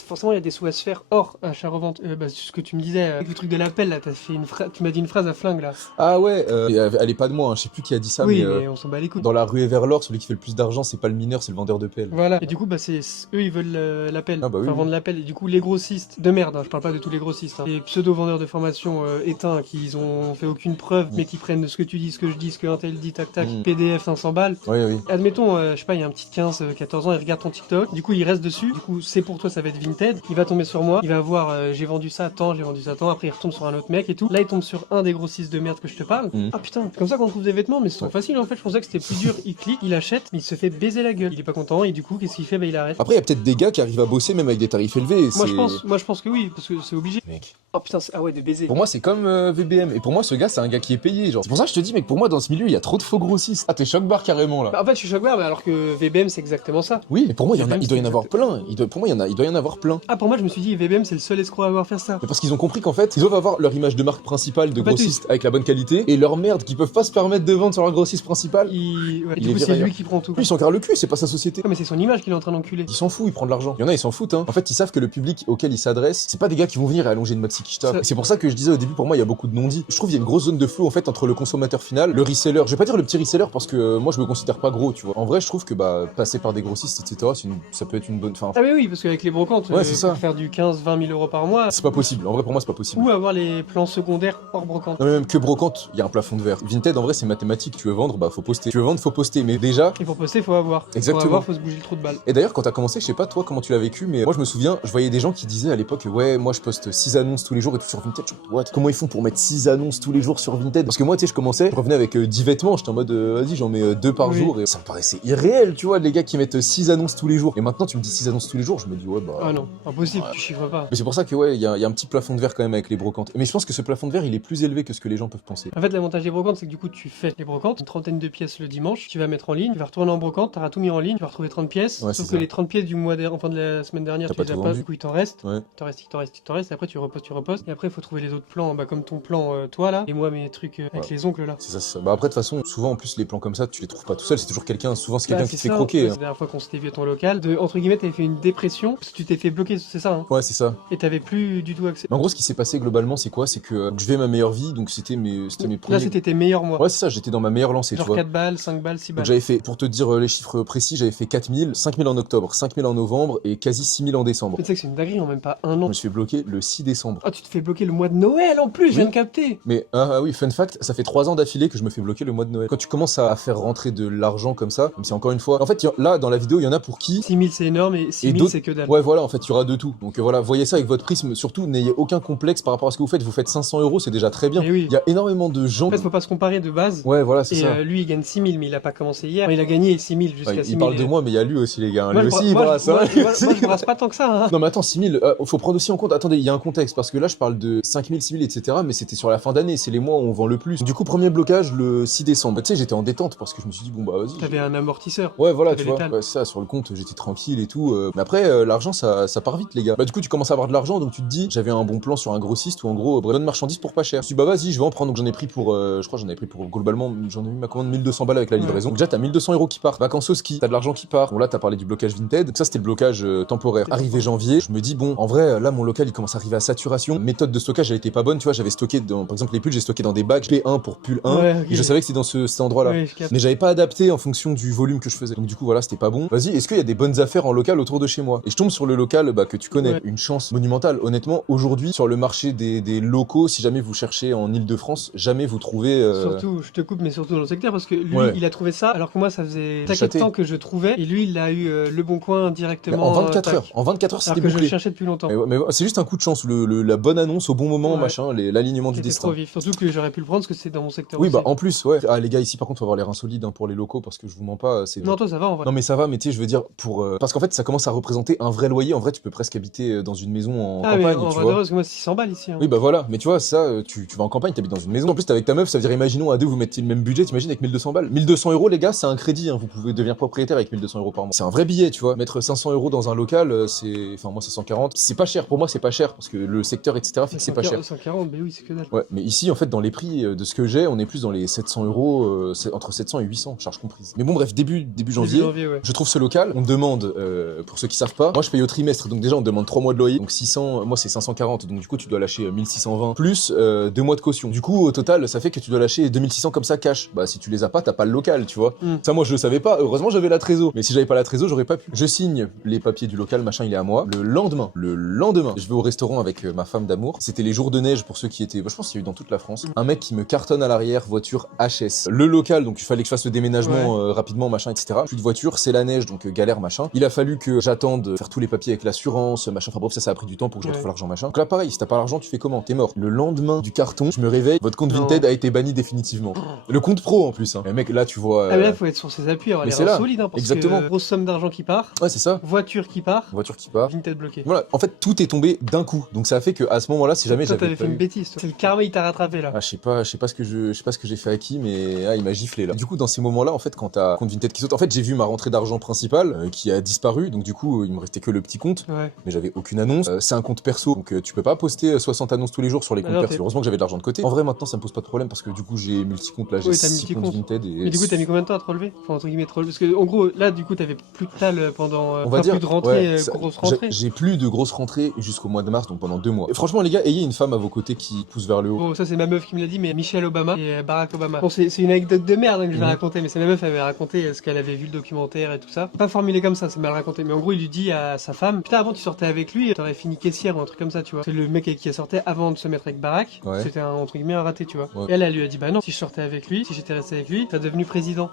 forcément, il y a des sous à se faire hors achat-revente. Ce que tu me disais, avec le truc de l'appel, là, tu m'as dit une phrase à flingue, là. Ah ouais, elle est pas de moi, hein. Je sais plus qui a dit ça, oui, mais on s'en bat les couilles. Dans la rue Everlore, celui qui fait le plus d'argent, c'est pas le mineur, c'est le vendeur de pelle. Voilà. Et du coup, c'est eux, ils veulent l'appel. Ah bah oui, vendre l'appel. Et du coup, les grossistes de merde, hein, je parle pas de tous les grossistes, hein, les pseudo-vendeurs de formation éteints qui ont fait aucune preuve, mais qui prennent ce que tu dis, ce que je dis, ce qu'un tel dit, tac tac, PDF 500 balles. Oui. Admettons, je sais pas, il y a un petit 15, 14 ans, il regarde ton TikTok, du coup, il reste dessus, du coup, c'est pour toi, ça va être Vinted, il va tomber sur moi, il va voir, j'ai vendu ça tant, après il retombe sur un autre mec et tout. Là, il tombe sur un des grossistes de merde que je te parle. Ah putain, c'est comme ça qu'on trouve des vêtements, mais c'est trop facile en fait. Je pensais que c'était plus dur. Il clique, il achète, mais il se fait baiser la gueule. Il est pas content et du coup, qu'est-ce qu'il fait? Bah, il arrête. Après, il y a peut-être des gars qui arrivent à bosser même avec des tarifs élevés. Moi, je pense que oui, parce que c'est obligé. Mec. Oh putain, ah ouais, de baiser. Pour moi, c'est comme VBM. Et pour moi, ce gars, c'est un gars qui est payé. Genre, c'est pour ça que je te dis, mec, pour moi, dans ce milieu, il y a trop de faux grossistes. Ah, t'es choc-bar carrément là. Bah, en fait, je suis choc-bar, alors que VBM, c'est exactement ça. Oui, mais pour moi, il doit y en avoir plein. Pour moi, il doit y en avoir plein. Ah, pour moi, je me suis dit, VBM, c'est le seul escroc à avoir fait ça. Mais parce qu'ils ont compris qu'en fait, ils doivent avoir leur image de marque principale de grossiste avec la bonne qualité et leur merde qu'ils peuvent pas se permettre de vendre sur leur grossiste principal. Du coup, c'est lui qui prend tout. Lui, il s'en carre le cul, c'est pas sa société. Ouais, mais c'est son image qu'il est en train d'enculer. Il s'en fout, il prend de l'argent. Il y en a, ils s'en foutent, hein. En fait, ils savent que le public auquel ils s'adressent, c'est pas des gars qui vont venir et allonger une maxi quicheta. C'est pour ça que je disais au début, pour moi, il y a beaucoup de non-dits. Je trouve qu'il y a une grosse zone de flou en fait entre le consommateur final, le reseller. Je vais pas dire le petit reseller parce que moi, je me considère pas gros, tu vois. En vrai, je trouve que passer par des grossistes, etc., ça peut être une bonne fin. Ah, mais oui, parce qu'avec les brocantes, c'est ça. Faire du 15-20 000 euros par mois, c'est pas possible. En vrai, pour moi, c'est pas possible. Ou avoir les plans secondaires hors brocante. Non, mais même que brocante, il y a un plafond de verre. Vinted, en vrai, c'est mathématique. Tu veux vendre, bah faut poster. Tu veux vendre, faut poster. Mais déjà. Et pour poster, faut avoir. Exactement. Faut avoir, faut se bouger le trou de balle. Et d'ailleurs, quand t'as commencé, je sais pas toi comment tu l'as vécu, mais moi je me souviens, je voyais des gens qui disaient à l'époque, ouais, moi je poste 6 annonces tous les jours et tout sur Vinted. What? Comment ils font pour mettre 6 annonces tous les jours sur Vinted? Parce que moi, tu sais, je commençais, je revenais avec 10 vêtements, j'étais en mode, vas-y, j'en mets 2 par jour, et ça me paraissait irréel, tu vois, les gars qui mettent 6 annonces tous les jours. Et maintenant, tu me dis 6 annonces tous les jours, je me dis, ouais, bah. Ah non, impossible, tu chiffres pas. Mais c'est pour ça que, ouais, il y a un petit plafond de verre quand même avec les brocantes. Mais je pense que ce plafond de verre, il est plus élevé que ce que les gens peuvent penser. En fait, l'avantage des brocantes, c'est que du coup, tu fais les brocantes, une trentaine de pièces le dimanche, tu vas mettre en ligne, tu vas retourner en brocante, t'auras tout mis en ligne, tu vas retrouver 30 pièces, Ouais, sauf c'est que ça. les 30 pièces du mois enfin de la semaine dernière, T'as tu pas les as tout pas, vendu. du coup, il t'en reste. Ouais. Il t'en reste, et après tu repostes, et après il faut trouver les autres plans, bah comme ton plan, toi là, et moi mes trucs avec Ouais. les ongles là. C'est ça, c'est ça. Bah après, de toute façon, souvent en plus, les plans comme ça, tu les trouves pas tout seul, c'est toujours quelqu'un, souvent c'est Bah, quelqu'un qui te fait ça, croquer. La dernière fois qu'on s'était vu à ton local, entre guillemets, t'avais fait une dépression, parce que tu t'es fait bloquer, c'est ça, hein. Ouais, c'est ça. Et t'avais plus du tout accès. Mais en gros, ce qui s'est passé globalement, c'est quoi? C'est que je vivais ma meilleure vie, donc c'était mes Là, premiers. c'était tes meilleurs mois. Ouais, c'est ça, j'étais dans ma meilleure lancée, tu Genre vois. 4 balles, 5 balles, 6 Donc balles. j'avais fait, pour te dire les chiffres précis, j'avais fait 4000, 5000 en octobre, 5000 en novembre et quasi 6000 en décembre. Mais tu sais que c'est une dinguerie en même pas un Je an. me suis fait bloquer le 6 décembre. Ah, tu te fais bloquer le mois de Noël en plus, je viens Oui. de capter. Mais oui, fun fact, ça fait 3 ans d'affilée que je me fais bloquer le mois de Noël. Quand tu commences à faire rentrer de l'argent comme ça, même si encore une fois, en fait, là dans la vidéo, il y en a pour qui 6000 c'est énorme et 6000 d'autres- c'est que dalle. Ouais, voilà, en fait, il y aura de tout. Donc voilà, voyez ça avec votre prisme. Surtout, n'ayez aucun complexe par rapport à ce que vous faites. Vous faites 500 euros, c'est déjà très bien. Eh oui. Il y a énormément de gens. En fait, faut pas se comparer de base. Ouais, voilà, c'est Et ça. lui, il gagne 6000, mais il a pas commencé hier. Enfin, il a gagné 6000 jusqu'à Ouais, 6000. il parle de moi, mais il y a lui aussi, les gars. Moi, Lui je aussi, bra- il moi, brasse. je- moi, hein. moi, je brasse pas tant que ça. Hein. Non, mais attends, 6000, faut prendre aussi en compte. Attendez, il y a un contexte, parce que là, je parle de 5000, 6000, etc. Mais c'était sur la fin d'année, c'est les mois où on vend le plus. Du coup, premier blocage le 6 décembre. Tu sais, j'étais en détente parce que je me suis dit, bon, bah vas-y. T'avais un amortisseur. Ouais, voilà, T'avais tu vois. l'étal. Ouais, c'est ça, sur le compte, j'étais tranquille et tout. Mais après, l'argent, ça part vite, les gars. Bah, du coup, tu commences à avoir de l'argent, donc tu te dis, j'avais un bon plan sur un grossiste où en gros, donne marchandises pour pas cher. Je me suis dit, bah vas-y, je vais en prendre. Donc j'en ai pris pour, je crois, j'en ai pris pour globalement, j'en ai mis ma commande 1200 balles avec la livraison. Donc déjà, t'as 1200 euros qui partent. Vacances au ski, t'as de l'argent qui part. Bon, là, t'as parlé du blocage Vinted. Donc ça, c'était le blocage temporaire. Arrivé janvier, je me dis, bon, en vrai, là, mon local, il commence à arriver à saturation. Méthode de stockage, elle était pas bonne, tu vois. J'avais stocké, par exemple, les pulls, j'ai stocké dans des bacs P1 pour pull 1. Ouais, ok. Et je savais que c'était dans cet endroit-là. Ouais, je capte. Mais j'avais pas adapté en fonction du volume que je faisais. Donc du coup voilà, c'était pas bon. Vas-y, est-ce qu'il y a des bonnes affaires en local autour de chez moi? Et je tombe sur le local que tu connais. Ouais. Une chance monumentale. Honnêtement, aujourd'hui, sur le marché des locaux, si jamais vous cherchez en Ile-de-France, jamais vous trouvez... Surtout, je te coupe, mais surtout dans le secteur, parce que lui, Ouais. il a trouvé ça, alors que moi, ça faisait taquet de Châté. temps que je trouvais, et lui, il a eu le bon coin mais directement. en 24 tac. heures. En 24 heures, Alors c'était que je le bouclé. cherchais depuis longtemps. Mais c'est juste un coup de chance, la bonne annonce au bon moment, Ouais. machin, l'alignement du C'était destin. trop vif. Surtout que j'aurais pu le prendre parce que c'est dans mon secteur Oui, aussi. bah en plus, ouais. Ah les gars, ici par contre, faut avoir les reins solides pour les locaux, parce que je vous mens pas, c'est... Non, toi, ça va en vrai. Non mais ça va, mais tu sais, je veux dire, parce qu'en fait, ça commence à représenter un vrai loyer. En vrai, tu peux presque habiter dans une maison en Ah, mais campagne, en tu vrai, vois. parce que moi, c'est 600 balles ici. Hein. Oui, bah voilà, mais tu vois, ça, tu vas en campagne, t'habites dans une maison. En plus, t'es avec ta meuf, ça veut dire, imaginons à deux, vous mettez le même budget, t'imagines avec 1200 balles. 1200 euros, les gars, c'est un crédit, hein, vous pouvez devenir propriétaire avec 1200 euros par mois. C'est un vrai billet, tu vois. Mettre 500 euros dans un local, c'est. Enfin, moi, c'est 140. C'est pas cher, pour moi, c'est pas cher, parce que le secteur, etc., fait que c'est pas cher. 140, mais oui, c'est que dalle. Ouais, mais ici, en fait, dans les prix de ce que j'ai, on est plus dans les 700 euros, entre 700 et 800, charges comprises. Mais bon, bref, début janvier. Ouais. Je trouve ce local, on me demande, pour ceux qui savent pas, moi je paye au trimestre, donc déjà on me demande 3 mois de loyer, donc 600, moi c'est 540, donc du coup tu dois lâcher 1620, plus 2 mois de caution. Du coup au total ça fait que tu dois lâcher 2600 comme ça cash. Bah si tu les as pas, t'as pas le local, tu vois. Ça moi je le savais pas, heureusement j'avais la trésor, mais si j'avais pas la trésor j'aurais pas pu. Je signe les papiers du local, machin il est à moi. Le lendemain, je vais au restaurant avec ma femme d'amour, c'était les jours de neige pour ceux qui étaient, je pense qu'il y a eu dans toute la France, un mec qui me cartonne à l'arrière, voiture HS. Le local, donc il fallait que je fasse le déménagement rapidement, machin, etc. Plus de voiture, c'est la neige, donc galère, machin. Il a fallu que j'attende faire tous les papiers avec l'assurance, machin. Enfin bref, ça a pris du temps pour que je retrouve l'argent, machin. Donc là, pareil, si t'as pas l'argent, tu fais comment? T'es mort. Le lendemain du carton, je me réveille, votre compte Non. Vinted a été banni définitivement. Le compte pro en plus, hein. Mais mec, là, tu vois. Ah, mais là, faut être sur ses appuis, avoir mais les c'est reins là. solides, hein, parce Exactement. que grosse somme d'argent qui part, Ouais, c'est ça. voiture qui part, Voiture qui part. Vinted bloqué. Voilà, en fait, tout est tombé d'un coup. Donc ça a fait que à ce moment-là, si jamais Toi, j'avais t'avais pas fait une eu- bêtise, toi. C'est le karma, il t'a rattrapé là. Ah, je sais pas ce que j'ai fait à qui, mais il m'a giflé là. Du coup, dans ces moments-là, en fait, quand t'as compte Vinted qui saute, en fait, j'ai vu ma rentrée d'argent principale qui a disparu. Donc du coup, il me restait que le petit compte, Ouais. mais j'avais aucune annonce. C'est un compte perso, donc tu peux pas poster 60 annonces tous les jours sur les comptes Alors, perso. Heureusement que j'avais de l'argent de côté. En vrai, maintenant, ça me pose pas de problème parce que du coup, j'ai multi-compte là, j'ai Oui, t'as 6 comptes multi-compte. Vinted et. Mais du coup, t'as mis combien de temps à te relever? Enfin, entre guillemets, te relever. Parce que, en gros, là, du coup, t'avais plus de tal pendant. On va dire, plus de rentrée, ouais, grosse rentrée. j'ai plus de grosses rentrées jusqu'au mois de mars, donc pendant 2 mois. Et franchement, les gars, ayez une femme à vos côtés qui pousse vers le haut. Bon, ça, c'est ma meuf qui me l'a dit, mais Michelle Obama et Barack Obama. Bon, c'est une anecdote de merde hein, que je vais Mhm. raconter, mais c'est ma meuf, elle avait raconté ce qu'elle avait vu le documentaire et tout ça. Pas formulé comme ça, c'est mal raconté. Mais en gros, il lui dit à sa femme, putain, avant, tu sortais avec lui, t'aurais fini caissière ou un truc comme ça, tu vois. C'est le mec avec qui elle sortait avant de se mettre avec Barack. Ouais. C'était entre guillemets un raté, tu vois. Ouais. Et elle lui a dit, bah non, si je sortais avec lui, si j'étais resté avec lui, t'es devenu président.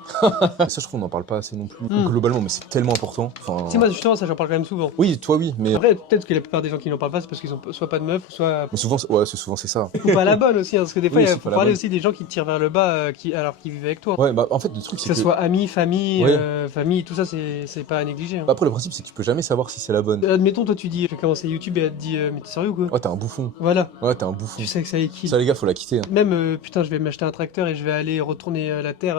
Mais ça, je trouve, on n'en parle pas assez non plus. Mhm. Globalement, mais c'est tellement important. Enfin. Si moi, justement, ça, j'en parle quand même souvent. Oui, toi, oui, mais. Après, peut-être que la plupart des gens qui n'en parlent pas, c'est parce qu'ils ont soit pas de meuf, soit Mais souvent, ouais, souvent c'est ça. ou pas la bonne aussi, hein, parce que des fois, Oui, il c'est faut pas la parler bonne. aussi des gens qui te tirent vers le bas, alors qu'ils vivent avec toi. Ouais, bah en fait, le truc, Que c'est ce que. soit amis, famille, Ouais. famille, tout ça, c'est pas à négliger. Hein. Bah, après, le principe, c'est que tu peux jamais savoir si c'est la bonne. Admettons, toi, tu dis, je vais commencer YouTube et elle te dit, mais t'es sérieux ou quoi? Ouais, t'es un bouffon. Voilà, Ouais, t'es un bouffon. tu sais que ça équilibre. Ça, les gars, faut la quitter. Hein. Même, putain, je vais m'acheter un tracteur et je vais aller retourner la terre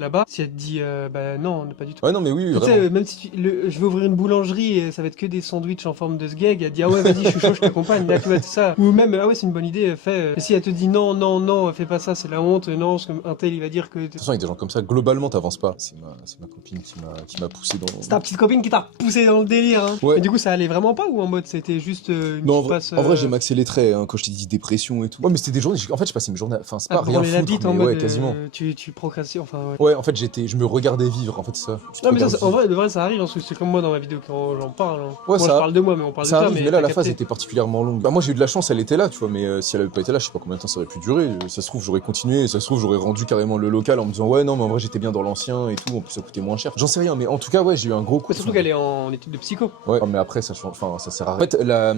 là-bas. Si elle te dit, bah non, pas du tout. Ouais, non, mais oui, Tu sais, vraiment. même si je vais ouvrir une boulangerie et ça va être que des sandwichs en forme de sgeg, elle dit ah ouais vas-y je suis chaud je t'accompagne, là tu vois c'est ça. Ou même ah ouais c'est une bonne idée, fais. Et si elle te dit non non non fais pas ça c'est la honte, non parce qu'un tel il va dire que De toute façon, avec des gens comme ça, globalement, t'avances pas. C'est ma copine qui m'a poussé dans. c'est ta petite copine qui t'a poussé dans le délire. Hein. Ouais. Mais du coup ça allait vraiment pas ou en mode c'était juste une Non, petite passe. en vrai, j'ai maxé les traits hein, quand je t'ai dit dépression et tout. Ouais, mais c'était des journées. En fait, je passais mes journées. Enfin, c'est pas rien la foutre, bite mais en mode ouais, quasiment. tu procrastines enfin ouais. Ouais, en fait, je me regardais vivre. En fait, c'est ça. Je te Non mais ça, regarde en vivre. vrai de vrai ça arrive parce que c'est comme moi dans ma vidéo quand j'en parle. Hein. Ouais, moi ça- je parle de moi mais on parle Ça de toi arrive, mais là, la t'as phase capté. était particulièrement longue. Bah, moi, j'ai eu de la chance, elle était là, tu vois, mais si elle avait pas été là, je sais pas combien de temps ça aurait pu durer. Ça se trouve, j'aurais continué, ça se trouve, j'aurais rendu carrément le local en me disant, ouais, non, mais en vrai, j'étais bien dans l'ancien et tout, en plus, ça coûtait moins cher. J'en sais rien, mais en tout cas, ouais, j'ai eu un gros coup. Mais surtout qu'elle est en étude de psycho. Ouais, mais après, ça change, enfin, ça sert à rien. En fait,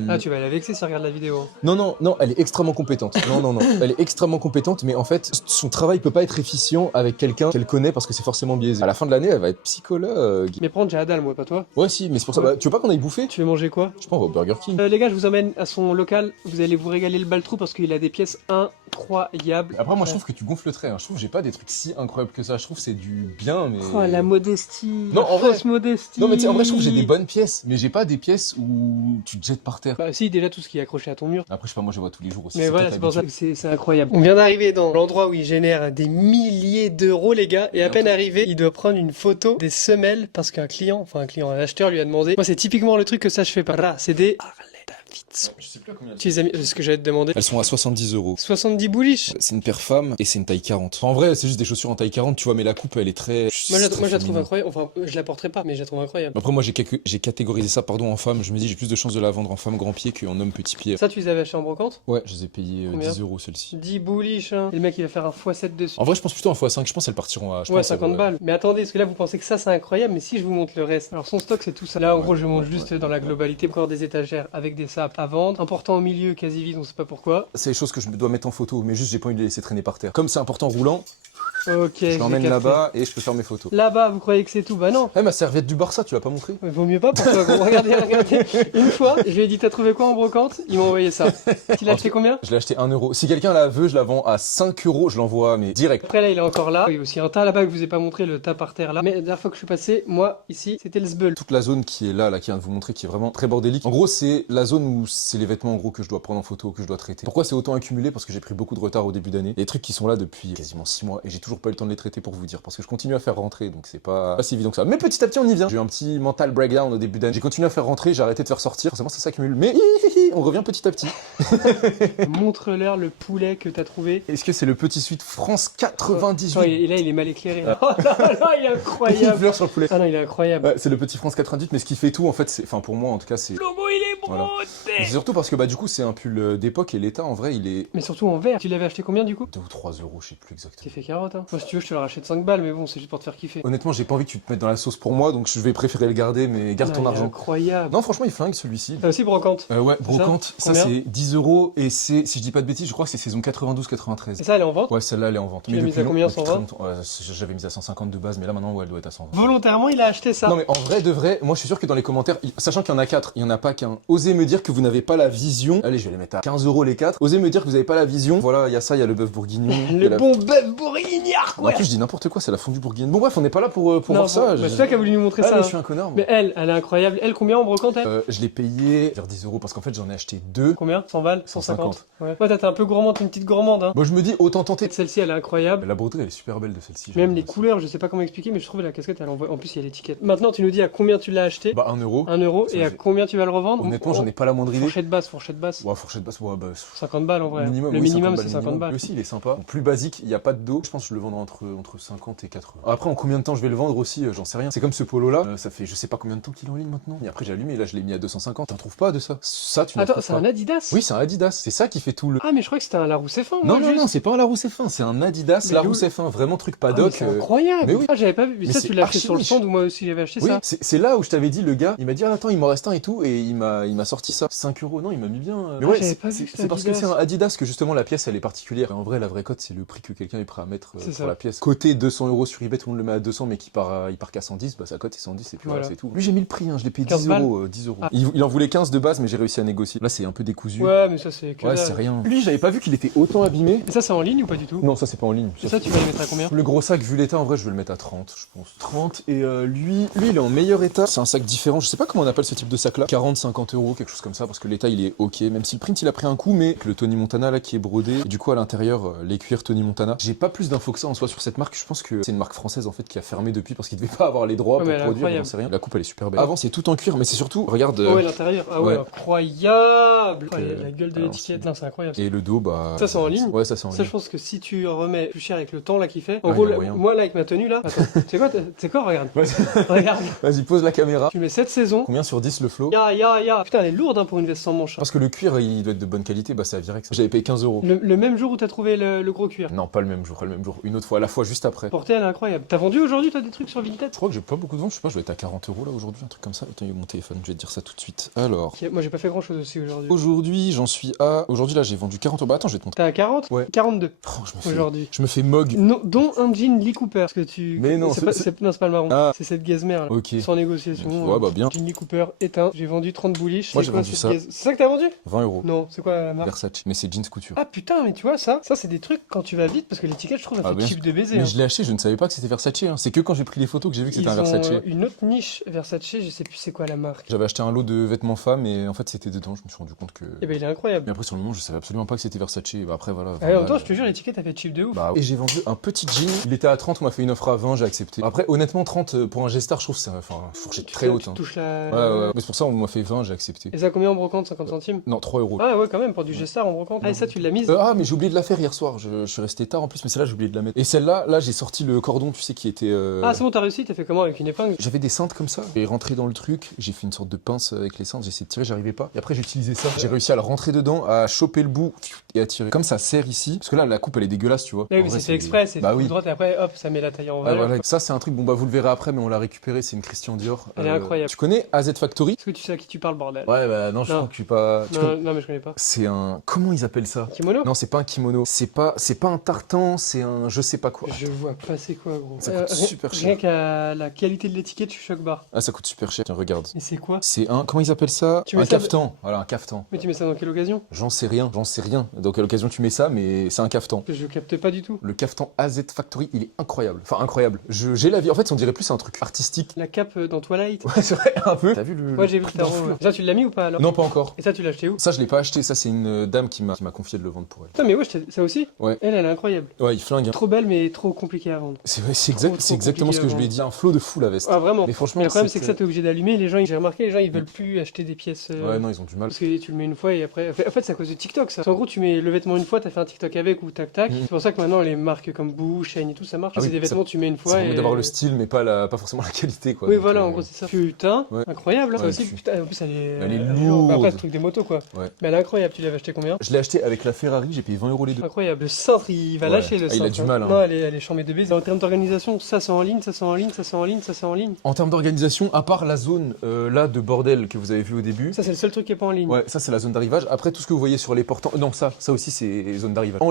Ah tu vas la vexer si tu regardes la vidéo. Hein. non, elle est extrêmement compétente. Non, elle est extrêmement compétente, mais en fait, son travail peut pas être efficient avec quelqu'un qu'elle connaît parce que c'est forcément biaisé. À la fin de l'année, elle va être psychologue. Mais prendre j'ai la dalle moi pas toi. Ouais, si, mais c'est pour ça. Bah, tu veux pas qu'on aille bouffer? Tu veux manger quoi? Je pense on va au Burger King. Les gars, je vous emmène à son local. Vous allez vous régaler le baltrou parce qu'il a des pièces incroyables. Après, moi, je trouve que tu gonfles le trait. Hein. Je trouve que j'ai pas des trucs si incroyables que ça. Je trouve que c'est du bien, mais. Oh la modestie. Non, en vrai- fausse modestie. Non, mais tu sais, en vrai, je trouve que j'ai des bonnes pièces, mais j'ai pas des pièces où tu te jettes par terre. Bah si, déjà tout ce qui est accroché à ton mur. Après, je sais pas, moi, je vois tous les jours aussi. Mais voilà, peut-être c'est pour ça habitué. que c'est incroyable. On vient d'arriver dans l'endroit où il génère des milliers d'euros, les gars. Et à peine arrivé, il doit prendre une photo des semelles parce qu'un client, un acheteur lui a demandé. Moi, c'est typiquement le truc que ça je fais pas. Là, c'est des Harley-Davidson. Je sais plus à combien. Tu les as mis, c'est ce que j'allais te demander. Elles sont à 70 euros. 70 bouliches. C'est une paire femme et c'est une taille 40. En vrai, c'est juste des chaussures en taille 40, tu vois, mais la coupe, elle est très. Moi, je la trouve féminine. incroyable. Enfin, je la porterai pas, mais je la trouve incroyable. Après, moi, j'ai catégorisé ça, pardon, en femme. Je me dis, j'ai plus de chances de la vendre en femme grand pied qu'en homme petit pied. Ça, tu les avais achetés en brocante? Ouais, je les ai payés Combien 10 euros celle-ci. 10 bouliches, hein. Et le mec, il va faire un x7 dessus. En vrai, je pense plutôt en x5. Je pense qu'elles partiront à. Je Ouais, pense, 50 balles. Mais attendez, parce que là, vous pensez que ça, c'est incroyable, mais si je vous montre le reste. Alors, son stock, c'est tout ça. Là, en gros, je montre juste dans la globalité. Encore des étagères avec des sapes à vendre. Important au milieu, quasi vide, on sait pas pourquoi. C'est les choses que je dois mettre en photo, mais juste, j'ai pas envie de les laisser traîner par terre. Comme c'est important roulant, Ok, je l'emmène là-bas et je peux faire mes photos. Là-bas, vous croyez que c'est tout? Bah non. Eh, ma serviette du Barça, tu l'as pas montré? Mais vaut mieux pas pour toi. Bon, regardez. Une fois, je lui ai dit, t'as trouvé quoi en brocante? Il m'a envoyé ça. Tu l'as acheté combien? Je l'ai acheté 1 euro. Si quelqu'un la veut, je la vends à 5 euros, je l'envoie, mais direct. Après, là, il est encore là. Il y a aussi un tas là-bas que je vous ai pas montré, le tas par terre là. Mais la dernière fois que je suis passé, moi, ici, c'était le zbeul. Toute la zone qui est là, qui vient de vous montrer, qui est vraiment très bordélique. En gros, c'est la zone où c'est les vêtements en gros que je dois prendre en photo, que je dois traiter. Pourquoi c'est autant accumulé? Parce que j'ai pris beaucoup de retard au début d'année. Les trucs qui sont là depuis quasiment 6 mois et j'ai toujours pas eu le temps de les traiter pour vous dire. Parce que je continue à faire rentrer, donc c'est pas si évident que ça. Mais petit à petit, on y vient. J'ai eu un petit mental breakdown au début d'année. J'ai continué à faire rentrer, j'ai arrêté de faire sortir. Forcément, ça s'accumule. Mais on revient petit à petit. Montre-leur le poulet que t'as trouvé. Est-ce que c'est le petit suite France Attends, 98? et là, il est mal éclairé. Là. Oh là là, il est Il incroyable. pleure sur le poulet. Ah non, il est incroyable. Ouais, c'est le petit France 98, mais ce qui fait tout, en fait, c'est, enfin, pour moi, en tout cas, c'est. Le logo, il est Voilà. brodé. C'est surtout parce que, bah, du coup, c'est un pull d'époque et l'état, en vrai, il est Mais surtout en vert. Tu l'avais acheté combien du coup? 2 ou 3 euros, je sais plus T'es exactement. fait carotte, hein. Moi, si tu veux, je te le rachète 5 balles, mais bon, c'est juste pour te faire kiffer. Honnêtement, j'ai pas envie que tu te mettes dans la sauce pour moi, donc je vais préférer le garder, mais garde Non, ton il est argent. incroyable. Non, franchement, il flingue celui-ci. T'as aussi brocante. Ouais, C'est brocante, ça, Combien c'est 10 euros et c'est, si je dis pas de bêtises, je crois que c'est saison 92-93. Et ça, elle est en vente? Ouais, celle-là, elle est en vente. Tu l'as mise à depuis combien, depuis 120? très longtemps. Ouais, j'avais mis à 150 de base, mais là maintenant, ouais, elle doit être à 120. Volontairement, il a acheté ça. Non mais en vrai de vrai, moi je suis sûr que dans les commentaires, sachant qu'il y en a 4, il y en a pas qu'un. Osez me dire que vous n'avez pas la vision. Allez, je vais les mettre à 15 euros les 4. Osez me dire que vous avez pas la vision. Voilà, il y a ça, il y a le bœuf bourguignon. il y a Le la- bon bœuf bourguignard, En quoi. plus je dis n'importe quoi, c'est la fondue bourguignonne. Bon bref, on n'est pas là pour Non, voir ça. bah, c'est toi qui as voulu nous montrer Ah, ça. mais hein. je suis un connard. Moi. Mais elle est incroyable. Elle, combien en brocante, elle? Je l'ai payé vers 10 euros parce qu'en fait j'en ai acheté 2. Combien? 100 balles? 150? Ouais. Ouais, t'es un peu gourmande, t'es une petite gourmande, hein. Moi je me dis autant tenter. Celle-ci, elle est incroyable. La broderie elle est super belle de celle-ci. Même j'aime les bien. couleurs, je sais pas comment expliquer, mais je trouve la casquette, elle envoie. En plus, il y a l'étiquette. Maintenant, tu nous dis à combien tu l'as acheté? Bah 1 euro. 1 euro. Ça, Et à j'ai- combien tu vas le revendre? Honnêtement j'en ai pas la moindre idée. Fourchette basse, fourchette basse. Ouais, fourchette basse, ouais, bah. 50 balles en vrai. Minimum, le oui, minimum, 50 c'est 50 minimum. balles. Lui aussi, il est sympa. Plus basique, il n'y a pas de dos. Je pense que je le vendrai entre 50 et 80. Après, en combien de temps je vais le vendre aussi, j'en sais rien. C'est comme ce polo là, ça fait je sais pas combien de temps qu'il est en ligne maintenant. Et après, j'ai allumé, là, je l'ai mis à 250. T'en trouves pas de ça? Ça, tu en Attends, trouves c'est pas. un Adidas? Oui, c'est un Adidas. C'est ça qui fait tout le. Ah, mais je crois que c'était un Larousse F1. Non, moi, non, non, juste. c'est pas un Larousse F1, c'est un Adidas Mais Larousse F1, vraiment truc Ah, mais paddock. c'est incroyable. mais oui. Ah, j'avais pas vu. Mais Mais ça, c'est tu l'as acheté archi sur le niche. stand où moi aussi j'avais acheté Oui, ça. c'est là où je t'avais dit, le gars, il m'a dit, ah, attends, il m'en reste un et tout, et il m'a sorti ça. 5 euros, non, il m'a mis bien. Mais Ah, ouais, j'avais pas vu que c'est parce que Adidas. c'est un Adidas que justement la pièce elle est particulière. En vrai, la vraie cote, c'est le prix que quelqu'un est prêt à mettre C'est pour ça. la pièce. Côté 200 euros sur eBay, tout le monde le met à 200, mais il part qu'à 110, bah sa cote est 110 et puis voilà, Voilà. c'est tout. Lui, j'ai mis le prix, hein, je l'ai payé 15 10 balles. euros. 10 euros. Ah. Il en voulait 15 de base, mais j'ai réussi à négocier. Là, c'est un peu décousu. Ouais, mais ça, c'est que Ouais, dalle. c'est rien. Lui, j'avais pas vu qu'il était autant abîmé. Et ça, c'est en ligne ou pas du tout? Non, ça, c'est pas en ligne. Et ça, tu vas les mettre à combien? Le gros sac, vu l'état, en vrai, je vais le mettre à 30, je pense. 30, et lui, il est en meilleur état. C'est un sac différent, je sais pas comment on appelle ce type de sac là. 40, 50 euros, quelque chose comme ça, parce que l'état, il est ok. Même si le print, il a pris un coup, mais le Tony Montana là qui est brodé. Et du coup, à l'intérieur, les cuirs Tony Montana. J'ai pas plus d'infos que ça en soi sur cette marque. Je pense que c'est une marque française en fait qui a fermé depuis parce qu'il devait pas avoir les droits Ouais, pour mais elle est produire, incroyable. j'en sais rien. La coupe, elle est super belle. Avant, c'est tout en cuir, mais c'est surtout, regarde. Oh, ouais, l'intérieur. Ah ouais, ouais. incroyable. Oh, Euh, la gueule de alors, l'étiquette, c'est- non, c'est incroyable. Et le dos, bah. Ça, c'est en ligne? Ouais, ça, c'est en Ça, ligne. je pense que si tu remets plus cher avec le temps là qu'il fait. En Ouais, gros, y a moyen. moi là avec ma tenue là. Attends, c'est quoi, regarde. Vas-y, Regarde. vas-y, pose la caméra. Tu mets cette saison. Combien sur 10 le flow? Ya. Putain, elle est lourde hein, pour une veste sans manche. Parce que le cuir, il doit être de bonne qualité, bah c'est à Virex. J'avais payé 15 euros. Le même jour où t'as trouvé le gros cuir. Non, pas le même jour, pas le même jour. Une autre fois, à la fois juste après. Portée, elle est incroyable. T'as vendu aujourd'hui toi des trucs sur Vinted? Je crois que j'ai pas beaucoup de ventes, je sais pas, je vais être à 40 euros là aujourd'hui, un truc comme ça. Attends, il y a mon téléphone, je vais te dire ça tout de suite. Alors, Ok, moi j'ai pas fait grand chose aussi aujourd'hui. aujourd'hui, j'en suis à. Aujourd'hui là, j'ai vendu 40 euros. Bah attends, je vais te montrer. T'as à 40? Ouais. 42 Oh, je me fais. aujourd'hui. Je me fais mog. Non, dont un jean Lee Cooper. Parce que tu. Mais non, c'est pas, non, c'est pas le marron. Ah. C'est cette gazmère là. Ok. Sans négociation. Ouais, bah bien. Jean Lee Cooper éteint. J'ai vendu 30 bullish. Moi, C'est j'ai quoi, vendu cette ça. C'est ça que t'as vendu? 20 euros. Non, c'est quoi la marque? Versace. Mais c'est jeans couture. Ah putain, mais tu vois ça c'est des trucs quand tu vas vite parce que l'étiquette je trouve elle Ah, fait bien cheap de baiser. Mais hein. je l'ai acheté, je ne savais pas que c'était Versace. Hein. C'est que quand j'ai pris les photos que j'ai vu que c'était Ils un Versace. ont une autre niche Versace, je sais plus c'est quoi la marque. J'avais acheté un lot de vêtements femmes et en fait c'était dedans, je me suis rendu compte que. Et ben il est incroyable. Mais après sur le moment je savais absolument pas que c'était Versace. Et bah, après voilà. Ah, en même temps, je te jure, l'étiquette elle fait cheap de ouf. Bah, et j'ai vendu un petit jean, il était à 30, on m'a fait une offre à 20, j'ai accepté. Après honnêtement 30 pour un G-Star je trouve que c'est une fourchette très haute. Tu Hein. touches la. Ouais. Mais c'est pour ça on m'a fait 20, j'ai accepté. Et ça combien en brocante? 50 centimes? Non, 3 euros. Ah ouais, quand même, pour du G-Star en brocante. Ah, et ça, tu l'as mise? Ah mais j'ai oublié de la faire hier soir, je suis resté tard en plus, mais celle-là j'ai oublié de la mettre. Et celle-là, là j'ai sorti le cordon, tu sais, qui était... Ah, c'est bon, t'as réussi, t'as fait comment avec une épingle? J'avais des cintres comme ça, et rentré dans le truc, j'ai fait une sorte de pince avec les cintres, j'ai essayé de tirer, j'arrivais pas. Et après j'ai utilisé ça, j'ai réussi à le rentrer dedans, à choper le bout et à tirer. Comme ça serre ici, parce que là la coupe elle est dégueulasse, tu vois. Oui, En mais vrai, c'est fait exprès, c'est Bah tout oui. droite et après, hop, ça met la taille en Ah, valeur. voilà. Ça c'est un truc, bon bah vous le verrez après, mais on l'a récupéré, c'est une Christian Dior. Elle est incroyable. Tu connais AZ Factory? Est-ce que tu sais à qui tu parles, bordel? Ouais bah non, je Non. crois que je suis pas... Non, mais je connais pas. C'est un... Comment ils appellent ça? Kimono? Non, c'est pas un kimono, c'est pas un tartan, c'est un je sais pas quoi. Je vois pas c'est quoi, gros. Ça coûte super Rien cher. qu'à la qualité de l'étiquette, je suis choc barre. Ah ça coûte super cher, tiens regarde. Mais c'est quoi? C'est un... Comment ils appellent ça? Tu mets Un ça caftan, voilà un caftan. Mais tu mets ça dans quelle occasion? J'en sais rien. Donc à l'occasion tu mets ça, mais c'est un caftan. Je capte pas du tout. Le caftan AZ Factory, il est incroyable. Enfin incroyable. J'ai la vie. En fait, on dirait plus un truc artistique. La cape dans Twilight? Ouais, c'est vrai, un peu. T'as vu le. Ouais, j'ai vu prix le tarot. d'enflure Ouais. Ça, tu l'as mis ou pas alors? Non, pas encore. Et ça, tu l'as acheté où? Ça, je l'ai pas acheté. Ça, c'est une dame qui m'a confié de le vendre pour elle. Putain, mais ouais, ça aussi? Ouais. Elle est incroyable. Ouais, il flingue. Hein. Trop belle, mais trop compliquée à vendre. C'est Trop exactement ce que je lui ai dit. Un flot de fou la veste. Ah, vraiment. Mais franchement, Mais le problème, c'est que ça, t'es obligé d'allumer. Les gens, j'ai remarqué, les gens, ils veulent plus acheter des pièces. Ouais, non, ils ont du mal. Parce que tu le mets une fois et après. En fait, c'est à cause de TikTok, ça. En gros, tu mets le vêtement une fois, t'as fait un TikTok avec ou tac tac. Mhm. C'est pour ça que maintenant, les marques comme Boo, Shane et tout, ça marche. Ah c'est oui, des vêtements, tu mets une Ça fois. permet Et... d'avoir le style, mais pas forcément la qualité, quoi. Oui, Donc, voilà, en gros, c'est ça. Putain, Ouais. incroyable. Hein. Ça Ouais, aussi, putain, en plus, Elle est lourde. lourde. Bah, après, c'est le truc des motos, quoi. Ouais. Mais elle est incroyable. Tu l'avais acheté combien? Je l'ai acheté avec la Ferrari, j'ai payé 20 euros les deux. Incroyable. Le cintre, il va Ouais. lâcher le Ah, cintre. il a du mal, hein. Non, elle est chambée de baiser. En termes d'organisation, ça c'est en ligne, ça c'est en ligne, ça c'est en ligne, ça c'est en ligne. En termes d'organisation, à part la zone là de bordel que vous avez vu au début. Ça c'est le seul truc qui est pas en ligne. Ouais, ça c'est la zone d'arrivage. Après tout ce que vous voyez sur les portants, non ça aussi c'est zone d'arrivage. En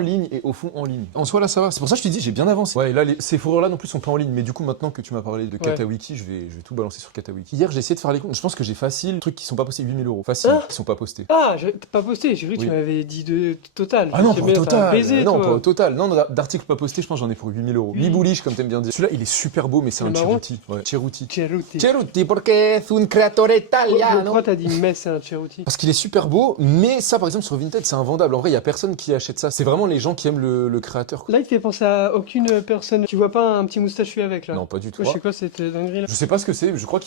ligne et au fond en ligne. En soi là ça va. C'est pour ça que je te dis j'ai bien avancé. Ouais là ces fourrures là non plus sont pas en ligne. Mais du coup maintenant que tu m'as parlé de Katawiki, je vais tout balancer sur Katawiki. Hier j'ai essayé de faire les comptes. Je pense que j'ai facile trucs qui sont pas postés 8000 euros. Facile, Hein qui sont pas postés. Ah, t'as pas posté, j'ai cru que Oui. tu m'avais dit de total. Ah non, J'ai pas mis, au t'as total. baisé, Non, toi. pas au total. Non, d'articles pas postés, je pense j'en ai pour 8000 euros. Oui. Bibouliche, comme t'aimes bien dire. Celui-là, il est super beau, mais c'est Le un marron Ceruti. Ouais, Ceruti. Ceruti. Ceruti, porque es un creatore italiano. Pourquoi t'as dit mais c'est un Ceruti? Parce qu'il est super beau, mais ça, par exemple, sur Vinted, c'est invendable. En vrai, il y a personne qui achète ça. C'est vraiment les gens qui aiment le créateur. Là, il te fait penser à aucune personne. Tu vois pas un petit moustachu avec là? Non, pas du tout. Ouais, je sais quoi cette dinguerie là? Je sais pas ce que c'est, mais je crois que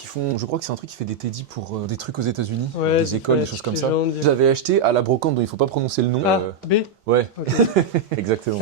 c'est un truc qui fait des teddy pour des trucs aux États-Unis, Ouais, des écoles, des choses comme ça. légende. J'avais acheté à la brocante dont il faut pas prononcer le nom. Ah, B? Ouais, Ok. exactement.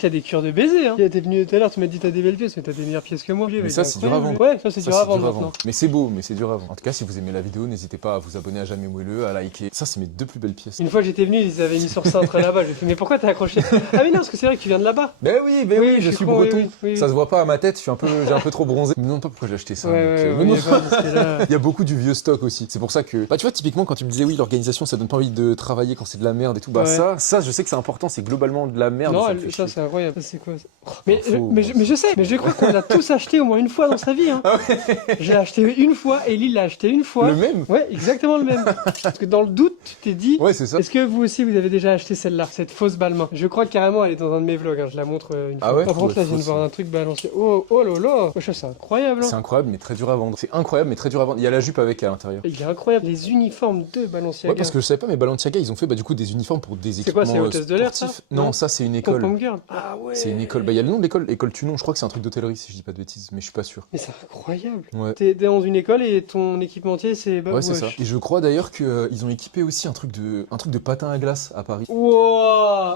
T'as des cures de baiser, hein. T'es venu tout à l'heure, tu m'as dit t'as des belles pièces, mais t'as des meilleures pièces que moi. Mais ça, c'est dur à vendre. Ouais, ça c'est Ça, dur à c'est vendre dur à maintenant. vendre. Mais c'est beau, mais c'est dur à vendre. En tout cas, si vous aimez la vidéo, n'hésitez n'hésitez pas à vous abonner à Jamais Moelleux, à liker. Ça, c'est mes 2 plus belles pièces. Une fois j'étais venu, ils les avaient mis sur Cintre là-bas. J'ai fait, mais pourquoi t'as accroché? Ah oui, non, parce que c'est vrai que tu viens de là-bas. Mais oui, je suis con, breton. oui. Ça se voit pas à ma tête, j'ai un peu trop bronzé. Je me demande pas pourquoi j'ai acheté ça. Ouais, mais non. parce que là... Il y a beaucoup du vieux stock aussi. C'est pour ça que, bah tu vois, typiquement quand tu me disais oui, l'organisation, ça donne pas envie de travailler quand c'est de la merde et tout. Bah ça, je sais que c'est important. C'est globalement de la merde. Non, ça c'est incroyable. C'est quoi ça? Mais je sais, mais je crois qu'on l'a tous acheté au moins une fois dans sa vie. Hein. Ah ouais. J'ai acheté une fois, Ellie l'a acheté une fois. Le même? Ouais, exactement le même. Parce que dans le doute, tu t'es dit. Ouais, c'est ça. Est-ce que vous aussi vous avez déjà acheté celle-là, cette fausse Balmain? Je crois que carrément elle est dans un de mes vlogs. Hein. Je la montre une fois. Ah ouais? Par contre là, je viens de voir un truc balancé. Oh là là. Wesh, c'est incroyable. Hein. C'est incroyable, mais très dur à vendre. C'est incroyable, mais très dur à vendre. Il y a la jupe avec à l'intérieur. Il est incroyable. Les uniformes de Balenciaga. Ouais, parce que je savais pas, mais Balenciaga, ils ont fait du coup des uniformes pour des équipements C'est quoi, c'est hôtesse de l'air, ça? Non, ça c'est une école. Pom Girl. Ah ouais. C'est une école. Bah il y a le nom de l'école, école Tunon. Je crois que c'est un truc d'hôtellerie si je dis pas de bêtises, mais je suis pas sûr. Mais c'est incroyable. Ouais. T'es dans une école et ton équipementier c'est. Ouais, c'est ça. Et je crois d'ailleurs que ils ont équipé aussi un truc de patin à glace à Paris. Wow.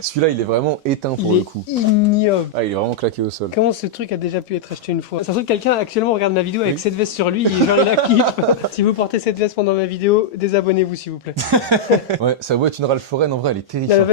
Celui-là, il est vraiment éteint pour Il le est coup. ignoble. Ah, il est vraiment claqué au sol. Comment ce truc a déjà pu être acheté une fois? C'est un truc, quelqu'un actuellement regarde ma vidéo avec cette veste sur lui, et genre il la kiffe. Si vous portez cette veste pendant ma vidéo, désabonnez-vous s'il vous plaît. Ouais, ça vaut être une Ralph Lauren, en vrai, elle est terrifiante.